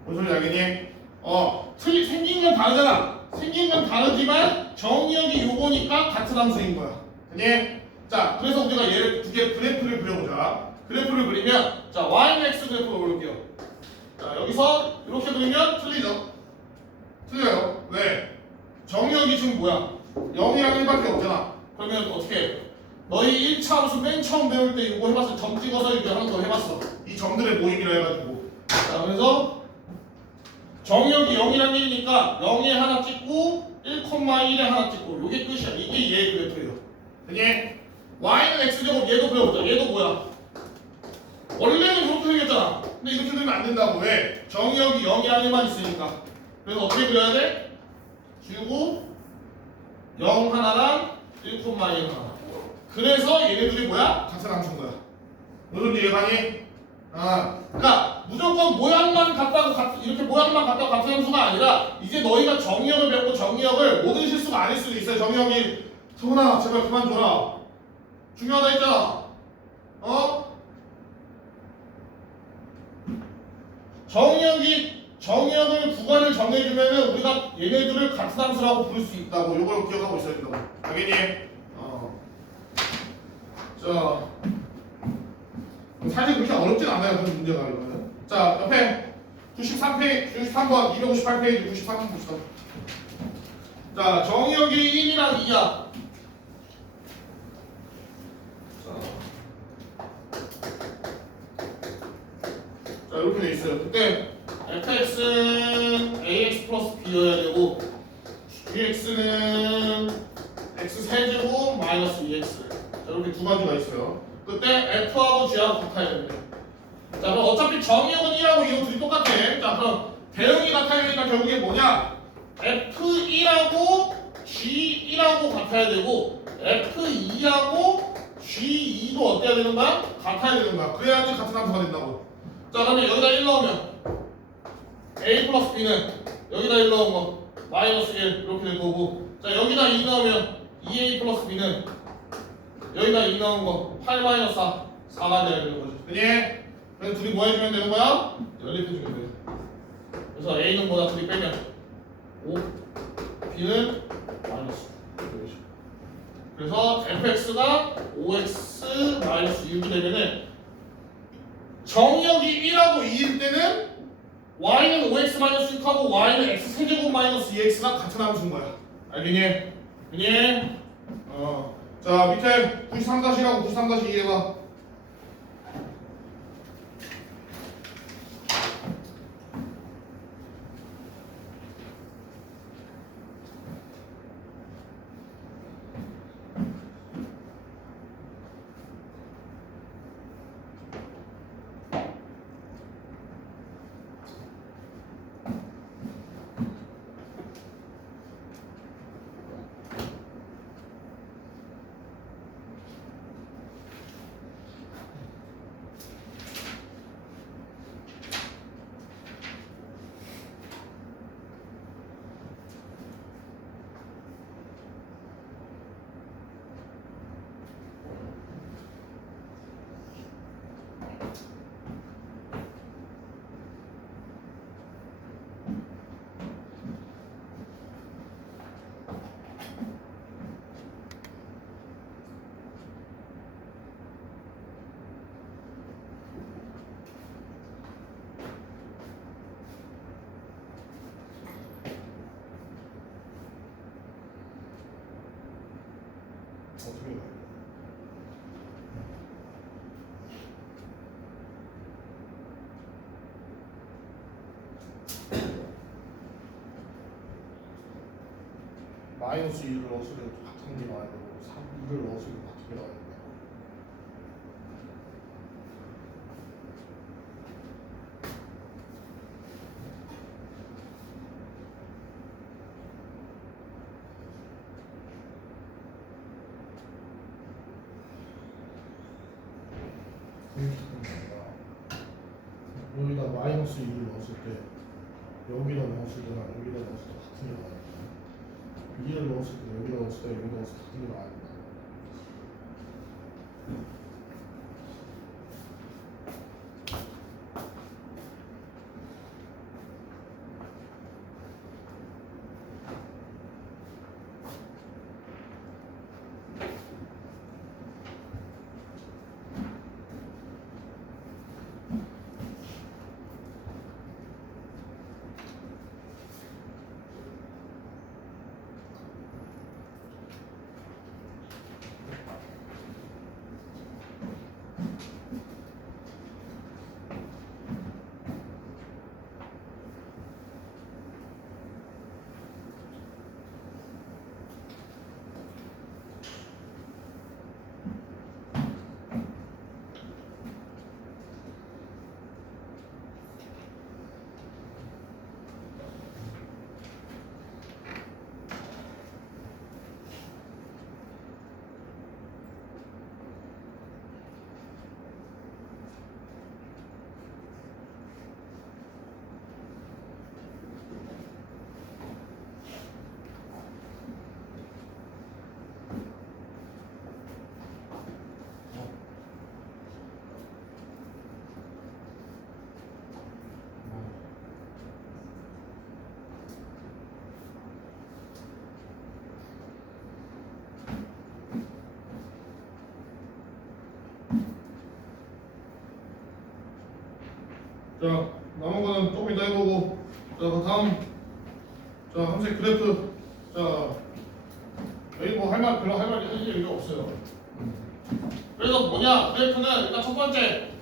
무슨 소리 알겠니? 생긴 건 다르잖아. 생긴 건 다르지만 정의역이 요거니까 같은 함수인 거야. 아니? 자, 그래서 우리가 얘를 두 개 그래프를 그려보자. 그래프를 그리면 자, y는 x 그래프를 그릴게요. 자, 여기서 이렇게 그리면 틀리죠? 틀려요. 왜? 정의역이 지금 뭐야? 0이랑 1밖에 없잖아. 그러면 어떻게 해? 너희 1차 함수 맨 처음 배울 때 이거 해봤어. 점 찍어서 이거 하나 더 해봤어. 이 점들의 모임이라 해가지고. 자, 그래서 정의역이 0이랑 1이니까 0에 하나 찍고 1,1에 하나 찍고 요게 끝이야. 이게 얘의 그래프예요. 그게 y는 x제곱 얘도 그려보자. 얘도 뭐야? 원래는 이렇게 생겼잖아. 근데 이렇게 그리면 안 된다고. 왜? 정의역이 0이랑 1만 있으니까. 그래서 어떻게 그려야 돼? 주고 0 하나랑 1,1 하나. 그래서 얘네들이 뭐야? 같은 함수인 거야. 무슨 이해가니? 그러니까 무조건 모양만 같다고 이렇게 모양만 같다고 같은 함수가 아니라 이제 너희가 정의역을 배우고 정의역을 모든 실수가 아닐 수도 있어요. 정의역이 성훈아 제발 그만 줘라. 중요하다 했잖아. 정의역을 구간을 정해주면은 우리가 얘네들을 같은 함수라고 부를 수 있다고. 이걸 기억하고 있어야 된다고. 알겠니? 자, 사실 그렇게 어렵진 않아요. 그런 문제가 이거는. 자, 옆에 93번, 258페이지 93번 봅시다. 자, 정의역이 1이랑 2야. 자, 이렇게 돼 있어요. 그때 fx는 ax 플러스 b여야 되고 bx는 x 세제곱 마이너스 2x. 자, 이렇게 두 가지가 있어요. 그때 f하고 g하고 같아야 됩니다. 자, 그럼 어차피 정의역은 1하고 2하고 둘이 똑같아. 자, 그럼 대응이 같아야 되니까 결국에 뭐냐? f1하고 g1하고 같아야 되고 f2하고 G2도 어때야 되는 거야? 같아야 되는 거야. 그래야지 같은 함수가 된다고. 자, 그러면 여기다 1 넣으면 A 플러스 B는 여기다 1 넣은 거 마이너스 1 이렇게 될 거고, 자 여기다 2 넣으면 2A 플러스 B는 여기다 2 넣은 거 8 마이너스 4가 돼야 되는 거지. 그니? 그래서 둘이 뭐 해주면 되는 거야? 연립해주면 돼. 그래서 A는 뭐다? 둘이 빼면 5, B는 마이너스 5. 그래서 fx가 5x 마이너스 6이 되면은 정의역이 1하고 2일 때는 y는 5x 마이너스 6하고 y는 x 세제곱 마이너스 2x가 같은 함수인 거야. 알겠니? 알겠니? 자 밑에 93-1하고 93-2 해봐. 어떻게 해야 돼? 마이너스 2를 넣었을 때 같은 게 나와야 되고 3을 넣었을 때 같은 게 나와야 된다. 여기다 마이너스 2를 넣었을 때 여기다 넣었을 때랑 여기다 넣었을 때 같은 게 나와야 된다. 2를 넣었을 때 여기다 넣었을 때 여기다 넣었을 때 같은 게 나와야 된다. 자, 남은 거는 조금 이따 해보고, 자, 다음, 자, 함수의 그래프, 자, 여기 뭐 별로 할 말이 할 얘기가 없어요. 그래서 뭐냐, 그래프는 일단 첫 번째,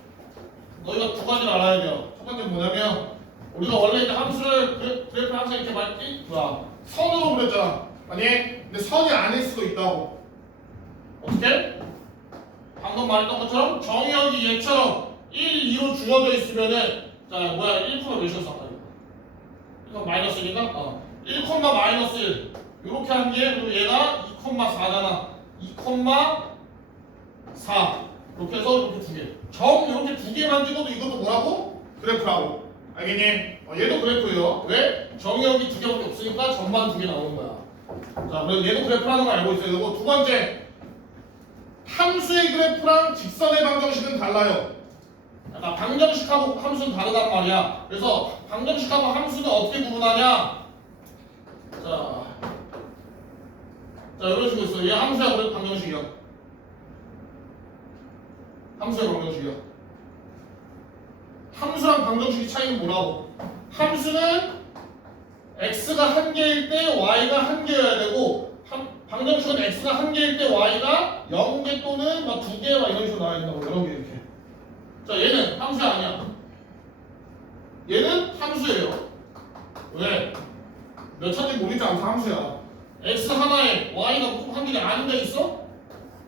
너희가 두 가지를 알아야 돼요. 첫 번째 뭐냐면, 우리가 원래 이제 함수를, 그래프를 항상 이렇게 선으로 그렸잖아. 아니? 근데 선이 아닐 수도 있다고. 어떻게? 방금 말했던 것처럼 정의역이 얘처럼 1, 2로 주어져 있으면은 자 뭐야 1, 몇이었어 아까 이거 마이너스니까 1, 마이너스 1 이렇게 한 게 그리고 얘가 2, 4잖아 2, 4 이렇게 해서 이렇게 두 개. 점 이렇게 두 개만 찍어도 이것도 뭐라고? 그래프라고. 알겠니? 얘도 그래프예요. 왜? 점이 여기 두 개밖에 없으니까 점만 두 개 나오는 거야. 자, 그래서 얘도 그래프라는 거 알고 있어요. 그리고 두 번째, 함수의 그래프랑 직선의 방정식은 달라요. 그러니까 방정식하고 함수는 다르단 말이야. 그래서 방정식하고 함수는 어떻게 구분하냐? 자, 이런 식으로 있어. 얘 함수야, 그래 방정식이야. 함수야, 방정식이야. 함수랑 방정식의 차이는 뭐라고? 함수는 x가 한 개일 때 y가 한 개여야 되고, 방정식은 x가 한 개일 때 y가 0개 또는 막 2개 막 이런 식으로 나와 있다고. 여러 개 이렇게. 자, 얘는 함수야 아니야? 얘는 함수예요. 왜? 몇 차인지 모르지 않고 함수야. x 하나에 y가 한 개가 아닌 데 있어?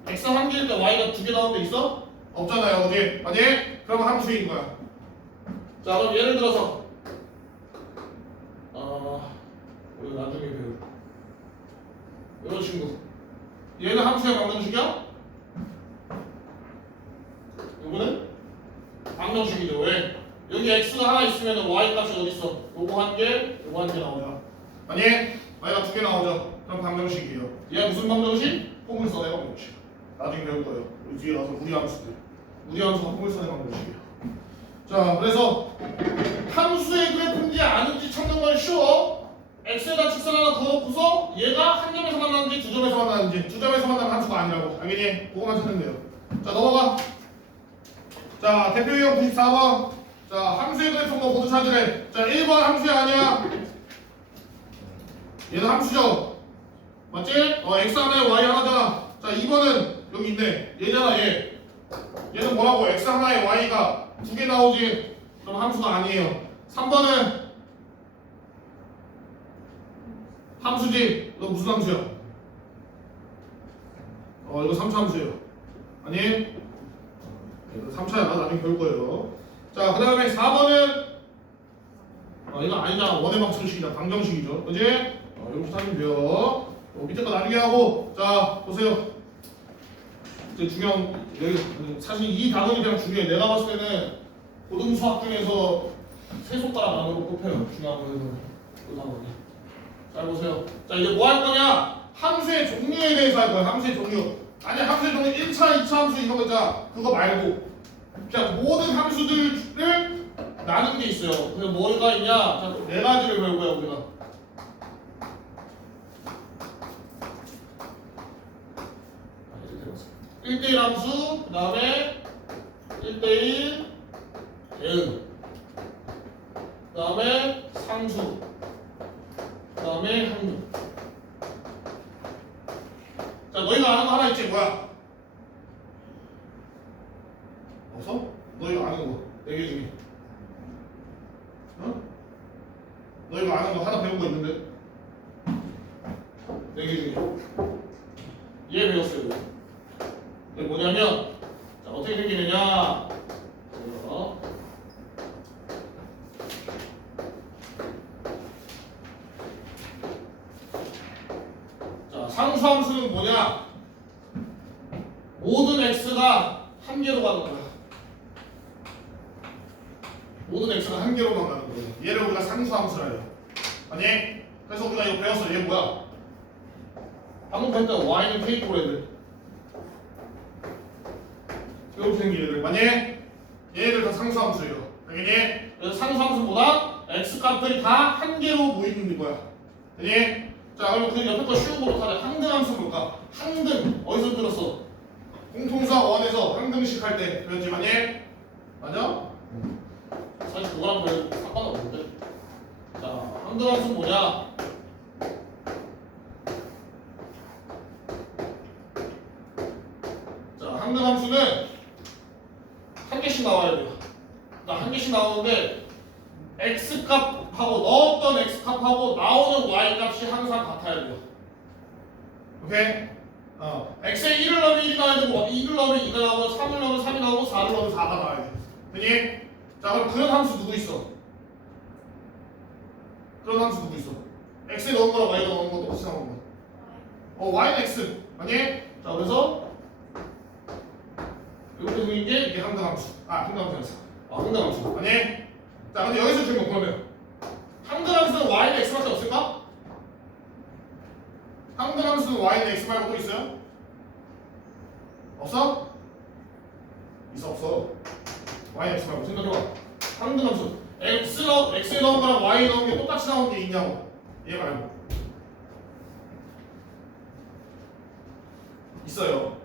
x 한 개일 때 y가 2개 나오는 데 있어? 없잖아요. 어디? 아니? 그러면 함수인 거야. 자, 그럼 예를 들어서 우리 나중에 배울 이런 친구. 얘는 함수의 방정식이야? 이거는 방정식이죠. 왜? 여기 x가 하나 있으면 y 값이 어디 있어? 요거 한 개, 요거 한 개 나오죠. 아니? y가 2개 나오죠. 그럼 방정식이에요. 얘 무슨 방정식? 포물선의 방정식. 나중에 배울 거예요. 우리 뒤에 가서 무리함수들. 무리함수가 포물선의 방정식이에요. 자, 그래서 함수의 그래프인지 아닌지 찾는 건 쉬워. x에다 직선 하나 그어놓고서 얘가 한 점에서 만나는지 두 점에서 만나는지, 두 점에서 만나면 함수가 아니라고. 알겠니? 그거만 찾으면 돼요. 자, 넘어가. 자, 대표 유형 94번. 자, 함수의 그래프 뭐 모두 찾으래. 자, 1번 함수야 아니야? 얘는 함수죠. 맞지? x 하나에 y 하나잖아. 자, 2번은 여기 있네. 얘잖아, 얘. 얘는 뭐라고? x 하나에 y가 2개 나오지. 그럼 함수가 아니에요. 3번은 함수지. 이거 무슨 함수야? 이거 3차 함수예요. 아니? 이거 3차야. 나중에 배울 거예요. 자, 그 다음에 4번은 이거 아니잖아. 원의 방정식이다. 방정식이죠. 그지? 이렇게 하면 돼요. 밑에 거 나중에 하고. 자, 보세요. 이제 중요한, 여기 사실 이 단원이 그냥 중요해. 내가 봤을 때는 고등수학 중에서 세 손가락 안으로 꼽혀요. 중요한 거에서는 그 단원이. 잘 보세요. 자, 이제 뭐 할 거냐? 함수의 종류에 대해서 할 거야. 함수의 종류. 아니, 함수의 종류 1차, 2차 함수 이런 거 있잖아. 그거 말고 그냥 모든 함수들을 나눈 게 있어요. 그래서 뭐가 있냐? 자, 네 가지를 배울 거야 우리가. 아, 1대1 함수, 그 다음에 1대1 대응, 그 다음에 상수, 그 다음에 항등. 자, 너희가 아는 거 하나 있지? 뭐야? 없어? 너희가 아는 거 4개 중에. 어? 너희가 아는 거 하나 배운 거 있는데? 4개 중에. 얘 배웠어요. 이게 뭐냐면, 자, 어떻게 생기느냐? 자, 상수함수는 뭐냐? 모든 x가 한 개로 가는 거야. 모든 x가 한 개로만 가는 거예요. 얘를 우리가 상수함수라 해요. 아니? 그래서 우리가 이거 배웠어. 얘 뭐야? 방금 했던 y는 k꼴 애들. 이렇게 생긴 애들. 아니? 얘네들 다 상수함수예요. 알겠니? 그래서 상수함수보다 x값들이 다 한 개로 모이는 거야. 알겠니? 자, 그럼 그 옆에 거 쉬운 거로 가자. 항등함수 볼까? 항등 어디서 들었어? 공통수학 1에서 항등식 할 때 배웠지, 맞니? 맞아? 사실 그거랑 별 상관없는데. 자, 항등함수 뭐냐? 자, 항등함수는 한 개씩 나와야 돼요. 한 개씩 나오는데 x 값하고 넣었던 x 값하고 나오는 y 값이 항상 같아야 돼요. 오케이? x에 1을 넣으면 1이 나와야 되고 2를 넣으면 2가 나오고 3을 넣으면 3이 나오고 4를 넣으면 4가 나와야 돼. 되니? 자, 그럼 그런 함수 누구 있어? 그런 함수 누구 있어? x에 넣은 거랑 y에 넣은 거 똑같이 나오는 거. y는 x. 아니? 자, 그래서 이렇게 생긴 게 이게 항등함수. 항등함수였어. 항등함수. 아니? 자, 근데 여기서 질문 그러면 항등함수는 y는 x밖에 없을까? 항등함수는 y는 x 말고 또 있어요? 없어? 있어 없어? y는 x 말고 생각해봐. 항등함수 x에 넣은 거랑 y에 넣은 게 똑같이 나온 게 있냐고. 얘 말고 있어요.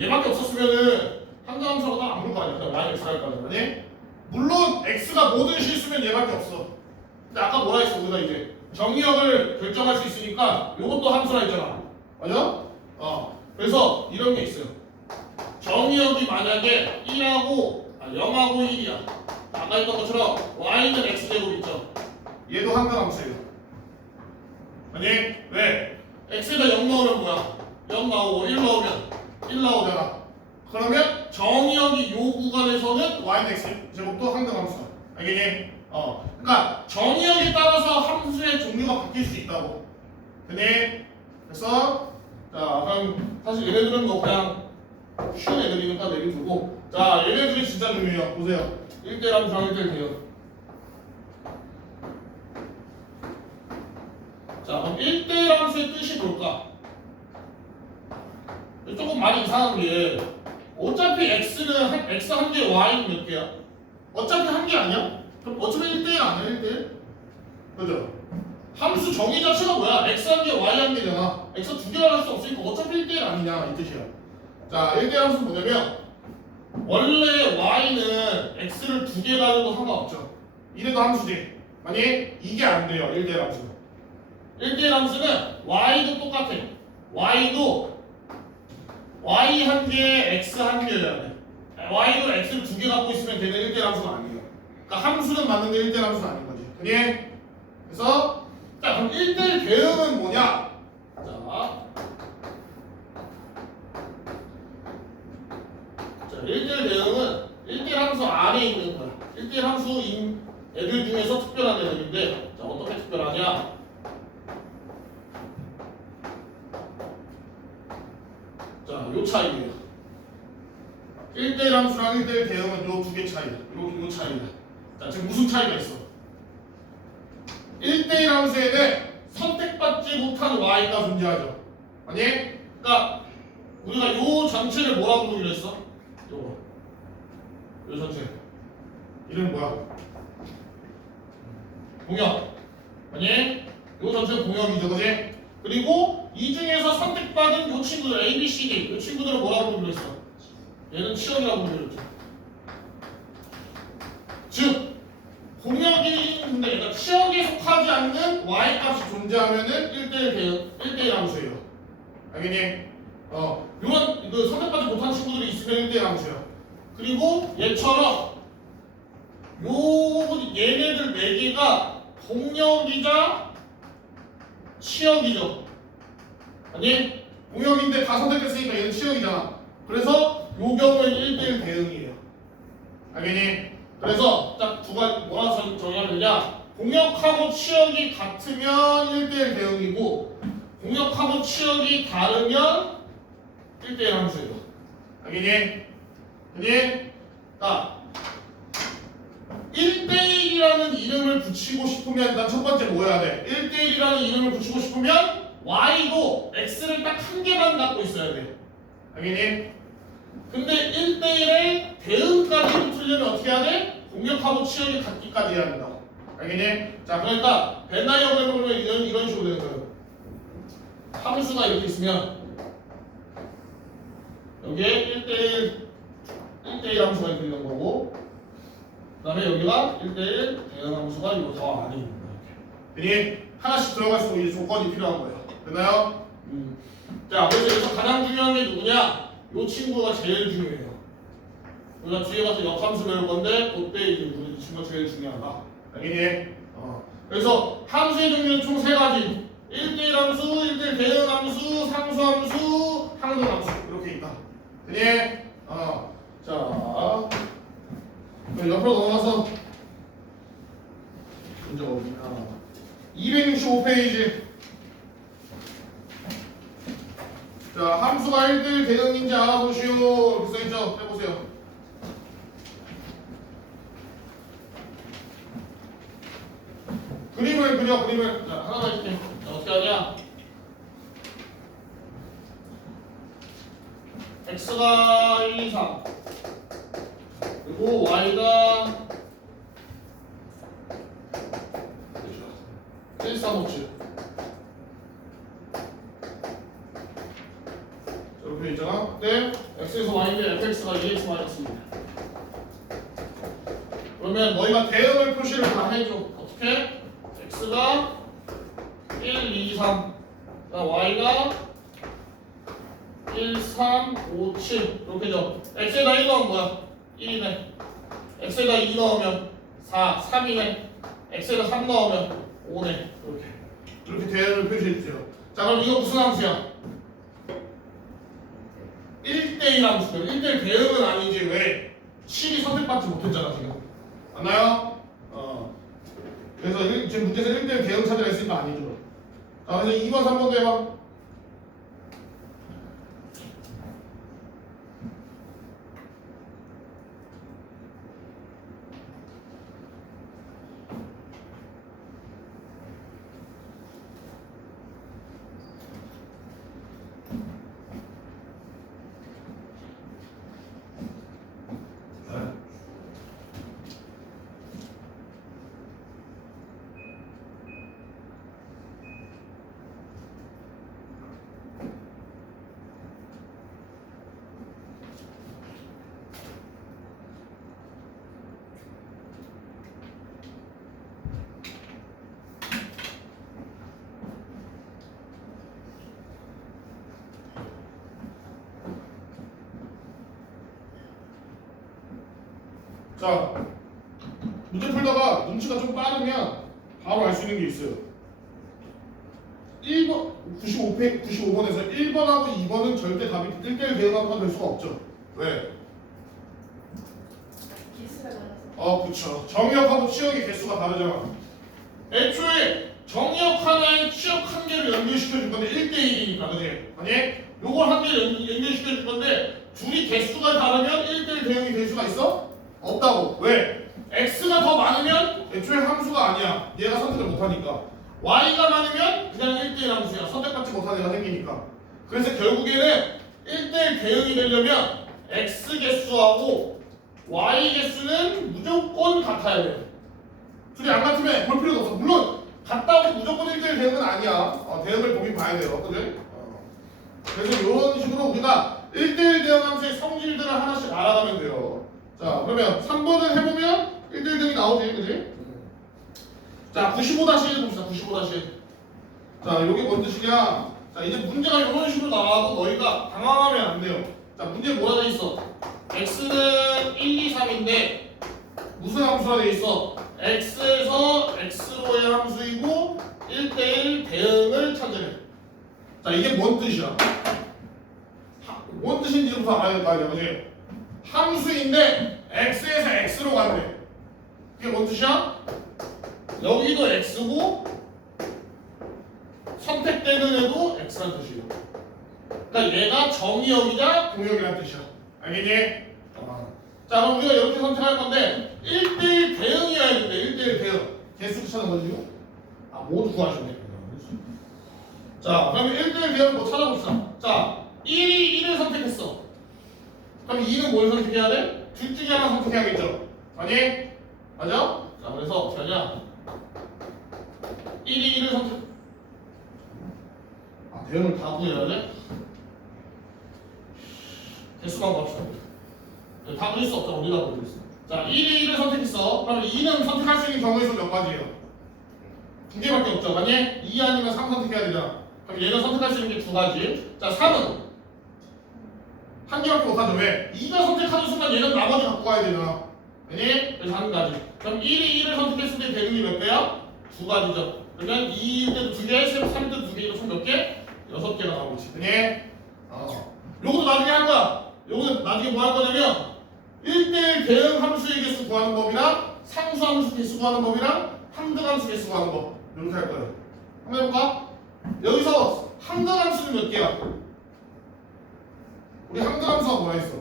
얘밖에 없었으면은 항등함수라고 딱 안 볼 거 아니야. 그냥 y는 x 할 거 아니야. 물론 x가 모든 실수면 얘밖에 없어. 근데 아까 뭐라 했어? 우리가 이제 정의역을 결정할 수 있으니까 요것도 함수라 했잖아. 맞아? 그래서 이런 게 있어요. 정의역이 만약에 0하고 1이야. 아까 했던 것처럼 y는 x제곱 있죠. 얘도 항등함수예요. 아니? 왜? x에다 0 넣으면 뭐야? 0 나오고 1 넣으면 1 나오잖아. 그러면 정의역이 요 구간에서는 y는 x제곱도 항등함수다. 알겠니? 그러니까 정의역에 따라서 함수의 종류가 바뀔 수 있다고. 되니? 그래서 자, 그럼 사실 얘네들은 뭐 그냥 쉬운 애들이니까 내려두고, 자, 얘네들이 진짜 중요해요. 보세요. 1대1 함수랑 1대1 대역. 자, 그럼 1대1 함수의 뜻이 뭘까? 조금 많이 이상한 게 어차피 x는 x 한 개, y는 몇 개야? 어차피 한 개 아니야? 그럼 어차피 1대1 아니야? 1대1? 그죠? 함수 정의 자체가 뭐야? x 한 개, y 한 개잖아. x 두 개가 할 수 없으니까 어차피 1대1 아니냐 이 뜻이야. 자, 1대1 함수는 뭐냐면 원래 y는 x를 두 개 가져도 상관없죠. 이래도 함수지. 만약 이게 안 돼요. 1대1 함수는. 1대1 함수는 y도 똑같아. y도 y 한 개, x 한 개여야 돼. y도 x를 두 개 갖고 있으면 되는 1대1 함수가 아니에요. 그러니까 함수는 맞는데 1대1 함수는 아닌 거지. 그니? 그래서 자, 그럼 1대1 대응은 뭐냐? 자, 1대1 대응은 1대1 함수 안에 있는 거야. 1대1 함수인 애들 중에서 특별한 애들인데, 자, 어떻게 특별하냐? 자, 요 차이예요. 1대1 함수랑 1대1 대응은 요 두 개 차이야. 요 차이야. 자, 지금 무슨 차이가 있어? 1대1 함수에는 선택받지 못한 y가 존재하죠. 아니? 그러니까 우리가 요 전체를 뭐라고 부르기로 했어? 요거. 요 전체. 이름이 뭐야? 공역. 아니? 요 전체는 공역이죠, 그지? 그리고 이 중에서 선택받은 요 친구들 A, B, C, D 요 친구들은 뭐라고 부르기로 했어? 얘는 치역이라고 부르기로 했죠. 즉 공역이 근데 얘가 치역에 속하지 않는 y 값이 존재하면은 1대1 대응, 1대1 함수예요. 알겠니? 요런 그 선택받지 못한 친구들이 있으면 1대1 함수야. 그리고 얘처럼 얘네들 4개가 공역이자 치역이죠. 아니? 공역인데 다 선택했으니까 얘는 치역이잖아. 그래서 요 경우에는 1대1 대응이에요. 알겠니? 그래서 딱 두 가지 뭐라고 정의하면 되냐? 공역하고 치역이 같으면 1대1 대응이고 공역하고 치역이 다르면 1대1 함수예요. 알겠니? 그니? 자, 1대1이라는 이름을 붙이고 싶으면 일단 첫 번째 뭐 해야 돼? 1대1이라는 이름을 붙이고 싶으면 y도 x를 딱 한 개만 갖고 있어야 돼. 알겠니? 근데 1대1에 대응까지 붙으려면 어떻게 해야 돼? 공역하고 치역이 같기까지 해야 된다. 알겠니? 자, 그러니까 벤다이어그램을 보면 이런 식으로 되는 거예요. 함수가 이렇게 있으면 여기에 1대1 함수가 이렇게 있는 거고 그 다음에 여기가 1대1 대응 함수가 이거 더 안에 있는 거예요. 그니 하나씩 들어갈수록 이 조건이 필요한 거예요. 됐나요? 자, 그래서 여기서 가장 중요한 게 누구냐? 이 친구가 제일 중요해요. 우리가 뒤에 가서 역함수 배울 건데 그때 이제 우리 친구가 제일 중요하다. 알겠니? 그래서 함수의 종류는 총 3가지. 1대1 함수, 1대1 대응 함수, 상수 함수, 항등 함수 이렇게 있다. 그니? 자, 옆으로 넘어가서 문제가 어디냐? 265페이지. 자, 함수가 1대1 대응인지 알아보시오. 이렇게 써있죠? 해보세요. 그림을 그려, 그림을. 자, 하나 더 해줄게. 자, 어떻게 하냐? x가 1, 2, 3. 그리고 y가 1, 4, 5, 7. 이렇게 있잖아. 네, x에서 y인데 fx가 2x 마이너스입니다. 그러면 너희가 대응을 표시를 다 해줘. 어떻게? x가 1, 2, 3. y가 1, 3, 5, 7. 이렇게죠. x에다 1 넣으면 뭐야? 1이네. x에다 2 넣으면 4, 3이네. x에다 3 넣으면 5네. 이렇게 대응을 표시해 주세요. 자, 그럼 이거 무슨 함수야? 1대1 함수죠. 1대1 대응은 아니지. 왜? 7이 선택받지 못했잖아 지금. 맞나요? 그래서 지금 문제에서 1대1 대응 찾으라 했으니까 아니죠. 자, 그래서 2번, 3번도 해봐. 자, 문제 풀다가 눈치가 좀 빠르면 바로 알 수 있는 게 있어요. 1번, 95번에서 1번하고 2번은 절대 답이 1대1 대응하면 될 수가 없죠. 왜? 개수가 달라서. 그쵸. 정의역하고 치역의 개수가 다르잖아. 애초에 정의역 하나에 치역 한 개를 연결시켜 줄 건데 1대1이니까, 그지? 아니? 요걸 한 개를 연결시켜 줄 건데 둘이 개수가 다르면 1대1 대응이 될 수가 있어? 없다고. 왜? x가 더 많으면 애초에 함수가 아니야. 얘가 선택을 못하니까. y가 많으면 그냥 1대1 함수야. 선택받지 못한 애가 생기니까. 그래서 결국에는 1대1 대응이 되려면 x 개수하고 y 개수는 무조건 같아야 돼. 둘이 안 같으면 볼 필요도 없어. 물론 같다고 무조건 1대1 대응은 아니야. 대응을 보긴 봐야 돼요. 그지? 그래서 이런 식으로 우리가 1대1 대응 함수의 성질들을 하나씩 알아가면 돼요. 자, 그러면 3번을 해보면 1대1 대응이 나오지, 그지? 자, 95-1 봅시다. 95-1. 자, 여기 뭔 뜻이냐? 자, 이제 문제가 이런 식으로 나와도 너희가 당황하면 안 돼요. 자, 문제 뭐라 돼 있어? x는 1, 2, 3인데 무슨 함수가 돼 있어? x에서 x로의 함수이고 1대1 대응을 찾으래. 자, 이게 뭔 뜻이야? 뭔 뜻인지부터 알아야 될 거 아니야, 그지? 함수인데 x에서 x로 간대. 그게 뭔 뜻이야? 여기도 x고 선택되는 애도 x란 뜻이에요. 그러니까 얘가 정의역이냐 공역이란 뜻이야. 알겠니? 자, 그럼 우리가 이렇게 선택할 건데 1대1 대응이어야 되는데 1대1 대응 개수를 찾는 거지 지금? 모두 구하시네. 자, 그러면 1대1 대응 뭐 찾아봅시다. 자, 1이 1을 선택했어. 그럼 2는 뭘 선택해야 돼? 둘 중에 하나 선택해야겠죠? 아니? 맞아? 자, 그래서 어떻게 하냐? 1이 1을 선택. 대응을 다 구해야 돼? 개수만 갑시다. 다 그릴 수 없죠. 우리가 그리겠어. 자, 1이 1을 선택했어. 그러면 2는 선택할 수 있는 경우의 수 몇 가지예요? 두 개밖에 없죠. 만약에 2 아니면 3 선택해야 되잖아. 그럼 얘는 선택할 수 있는 게 두 가지. 자, 3은 한 개밖에 못하죠. 왜? 2가 선택하는 순간 얘는 나머지 갖고 가야 되잖아. 아니? 그래서 한 가지. 그럼 1이 1을 선택했을 때 대응이 몇 개야? 두 가지죠. 그러면 2인데도 두 개, 3인데도 두 개, 이거 총 몇 개? 6개가 나오지. 아니? 요것도 나중에 할 거야. 요거는 나중에 뭐 할 거냐면 1대1 대응 함수의 개수 구하는 법이랑 상수 함수 개수 구하는 법이랑 항등 함수 개수 구하는 법 이렇게 할 거예요. 한번 해볼까? 여기서 항등 함수는 몇 개야? 우리 항등함수가 뭐라 했어?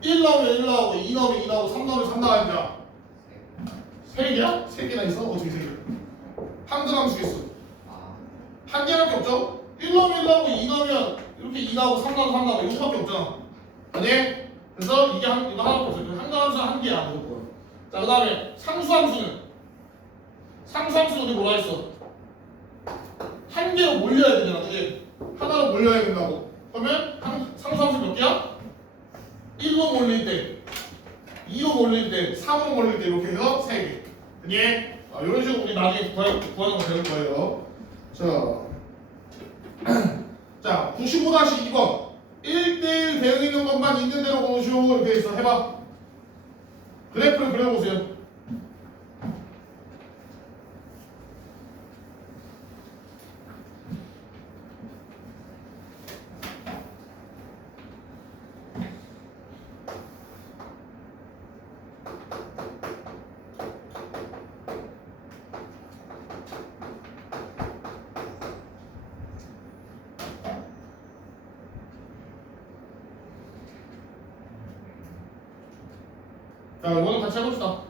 1 나오면 1 나오고 2 나오면 2 나오고 3 나오면 3 나와야 3개야? 3개나 있어? 어떻게 3개? 항등함수 있어. 한 개밖에 없죠? 1 나오면 1 나오고 2 나오면 이렇게 2 나오고 3 나오고 3 나오고 이거밖에 없잖아. 아니? 그래서 이거 하나밖에 없어요. 항등함수는 한 개야 무조건. 자, 그 다음에 상수함수는 우리 뭐라 했어? 한 개로 몰려야 되잖아. 그지? 하나로 몰려야 된다고. 그러면 상수함수 몇 개야? 1로 몰릴 때, 2로 몰릴 때, 3으로 몰릴 때 이렇게 해서 3개. 예? 이런 식으로 우리 나중에 구하는 거 되는 거예요. 자, 95-2번 1대1 대응 있는 것만 있는 대로 보시오. 이렇게 해서 해봐. 그래프를 그려보세요. 자, 이거는 같이 해봅시다.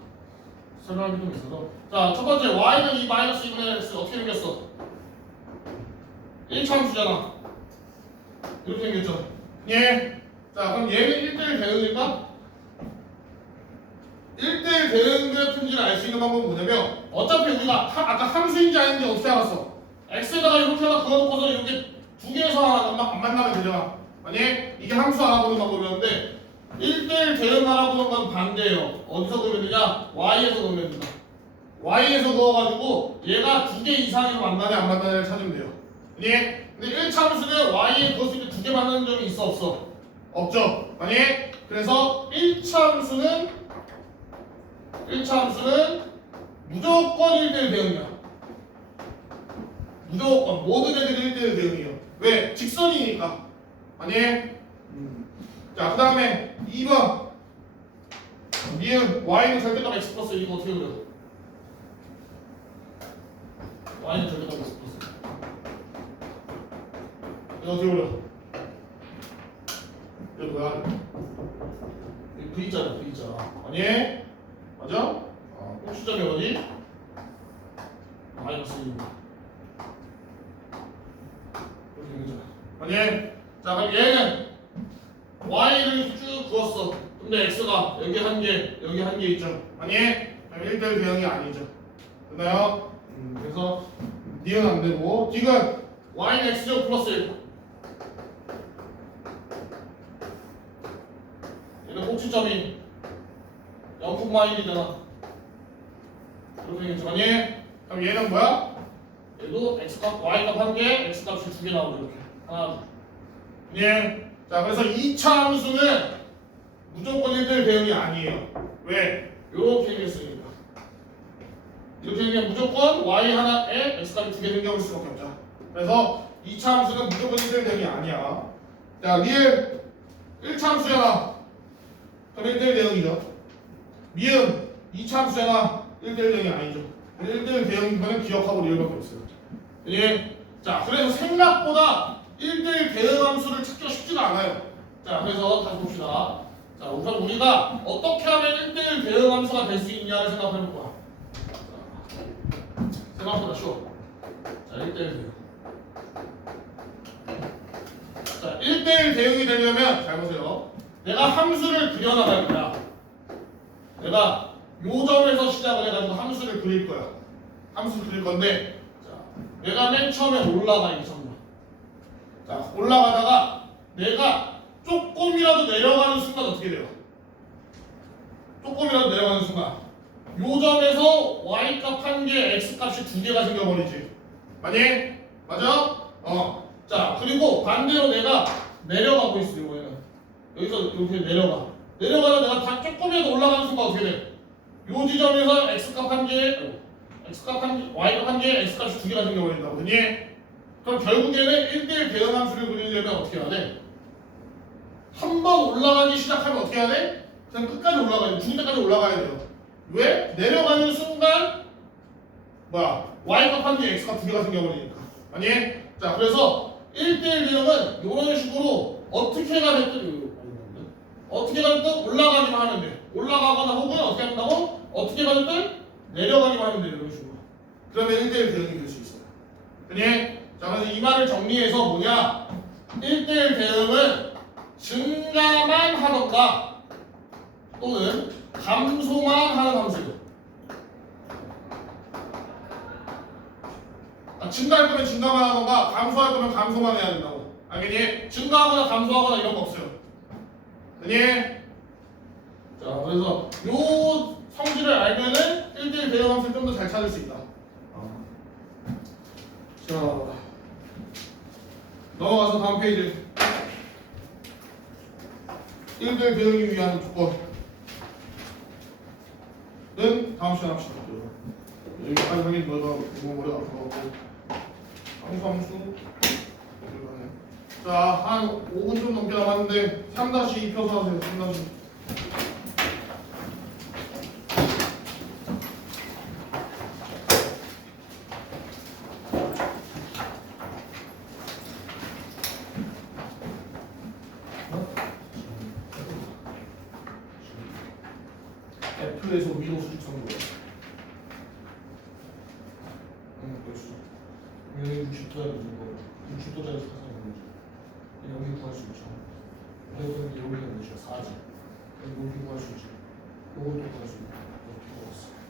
설명할 게 좀 있어서. 자, 첫 번째 y는 이 마이너스 2분의 x 어떻게 생겼어? 1차함수잖아. 이렇게 생겼죠? 예. 자, 그럼 얘는 1대1 대응일까? 1대1 대응 그래프인지를 알 수 있는 방법은 뭐냐면 어차피 우리가 아까 함수인지 아닌지 어떻게 알았어? x에다가 이렇게 하나 그어놓고서 이렇게 두 개에서 하나 안 만나면 되잖아. 만약에 이게 함수 알아보는 방법이었는데 1대1 대응 알아보는 건 반대예요. 어디서 그으면 되냐? y에서 그으면 된다. y에서 그어가지고 얘가 두 개 이상으로 만나냐 안 만나냐를 찾으면 돼요. 예? 근데 1차 함수는 y에 그을 수 있는 두 개 만나는 점이 있어 없어? 없죠. 만약에 그래서 1차 함수는 무조건 1대1 대응이야. 무조건 모든 애들이 1대1 대응이에요. 왜? 직선이니까. 만약에 자, 그 다음에 2번 미음 y는 절대값 x 플러스 이거 어떻게 그려? y는 절대값 x 플러스 이거 어떻게 그려? 이거 뭐야? V자야 V자. 아니? 맞아? 꼭지점이 어디? 마이너스 1 이렇게 되잖아. 아니? 자, 그럼 얘는 y를 쭉 그었어. 근데 x가 여기 한 개, 여기 한 개 있죠. 아니? 1대1 대응이 아니죠. 됐나요? 그래서 D는 안 되고 D는 y는 x제곱 플러스 1. 얘는 꼭지점이 0,1이잖아. 이렇게 되겠죠. 아니? 그럼 얘는 뭐야? 얘도 x값, y값 한 개, x값이 두 개 나오죠. 이렇게 하나, 예. 자, 그래서 2차 함수는 무조건 1대1 대응이 아니에요. 왜? 이렇게 생겼으니까. 이렇게 생기면 무조건 y 하나에 x값이 두 개 생겨볼 수밖에 없죠. 그래서 2차 함수는 무조건 1대1 대응이 아니야. 자, 리을 1차 함수잖아. 그럼 1대1 대응이죠. 미음 2차 함수잖아. 1대1 대응이 아니죠. 1대1 대응인 거는 기억하고 리을밖에 없어요. 예. 자, 그래서 생각보다 1대1 대응 함수를 찾기가 쉽지가 않아요. 자, 그래서 다시 봅시다. 자, 우선 우리가 어떻게 하면 1대1 대응 함수가 될 수 있냐를 생각해 볼 거야. 생각보다 쉬워. 자, 1대1 대응. 자, 1대1 대응이 되려면 잘 보세요. 내가 함수를 그려나갈 거야. 내가 요 점에서 시작을 해가지고 함수를 그릴 거야. 함수를 그릴 건데, 자, 내가 맨 처음에 올라가 이 점이야. 자, 올라가다가 내가 조금이라도 내려가는 순간 어떻게 돼요? 조금이라도 내려가는 순간 요 점에서 y값 한 개, x값이 두 개가 생겨버리지. 맞니? 맞아? 자, 그리고 반대로 내가 내려가고 있어. 이거는 여기서 이렇게 내려가다 내가 다 조금이라도 올라가는 순간 어떻게 돼? 요 지점에서 x값 한 개, y값 한 개, x값이 두 개가 생겨버린다고. 그니? 그럼 결국에는 1대1 대응 함수를 그리려면 어떻게 해야 돼? 한 번 올라가기 시작하면 어떻게 해야 돼? 그냥 끝까지 올라가야 돼. 죽을 때까지 올라가야 돼요. 왜? 내려가는 순간 y값 한 개, x값 두 개가 생겨버리니까. 아니? 자, 그래서 1대1 대응은 이런 식으로 어떻게가 됐든 어떻게가 됐든 올라가기만 하면 돼. 올라가거나 혹은 어떻게 한다고? 어떻게가 됐든 내려가기만 하면 돼. 이런 식으로. 그러면 1대1 대응이 될 수 있어요. 그니? 자, 그래서 이 말을 정리해서 뭐냐? 1대1 대응은 증가만 하던가 또는 감소만 하는 함수예요. 증가할 거면 증가만 하던가 감소할 거면 감소만 해야 된다고. 알겠니? 증가하거나 감소하거나 이런 거 없어요. 그니? 자, 그래서 요 성질을 알면은 1대1 대응 함수를 좀 더 잘 찾을 수 있다. 자, 넘어가서 다음 페이지. 1대1 대응이 위한 조건은 다음 시간 합시다. 여기까지 하긴 너희가 머리가 아프고 함수 자, 한 5분 좀 넘게 남았는데 3-2 펴서 하세요. 3-2. F에서 위로 수직선으로. 그렇죠. 여기 60도야 되는 거. 60도짜리 사선이 뭐죠? 여기 구할 수 있죠. 여기가 몇이야? 4지. 여기 높이 구할 수 있죠. 요것도 구할 수 있고. 이렇게 구했어.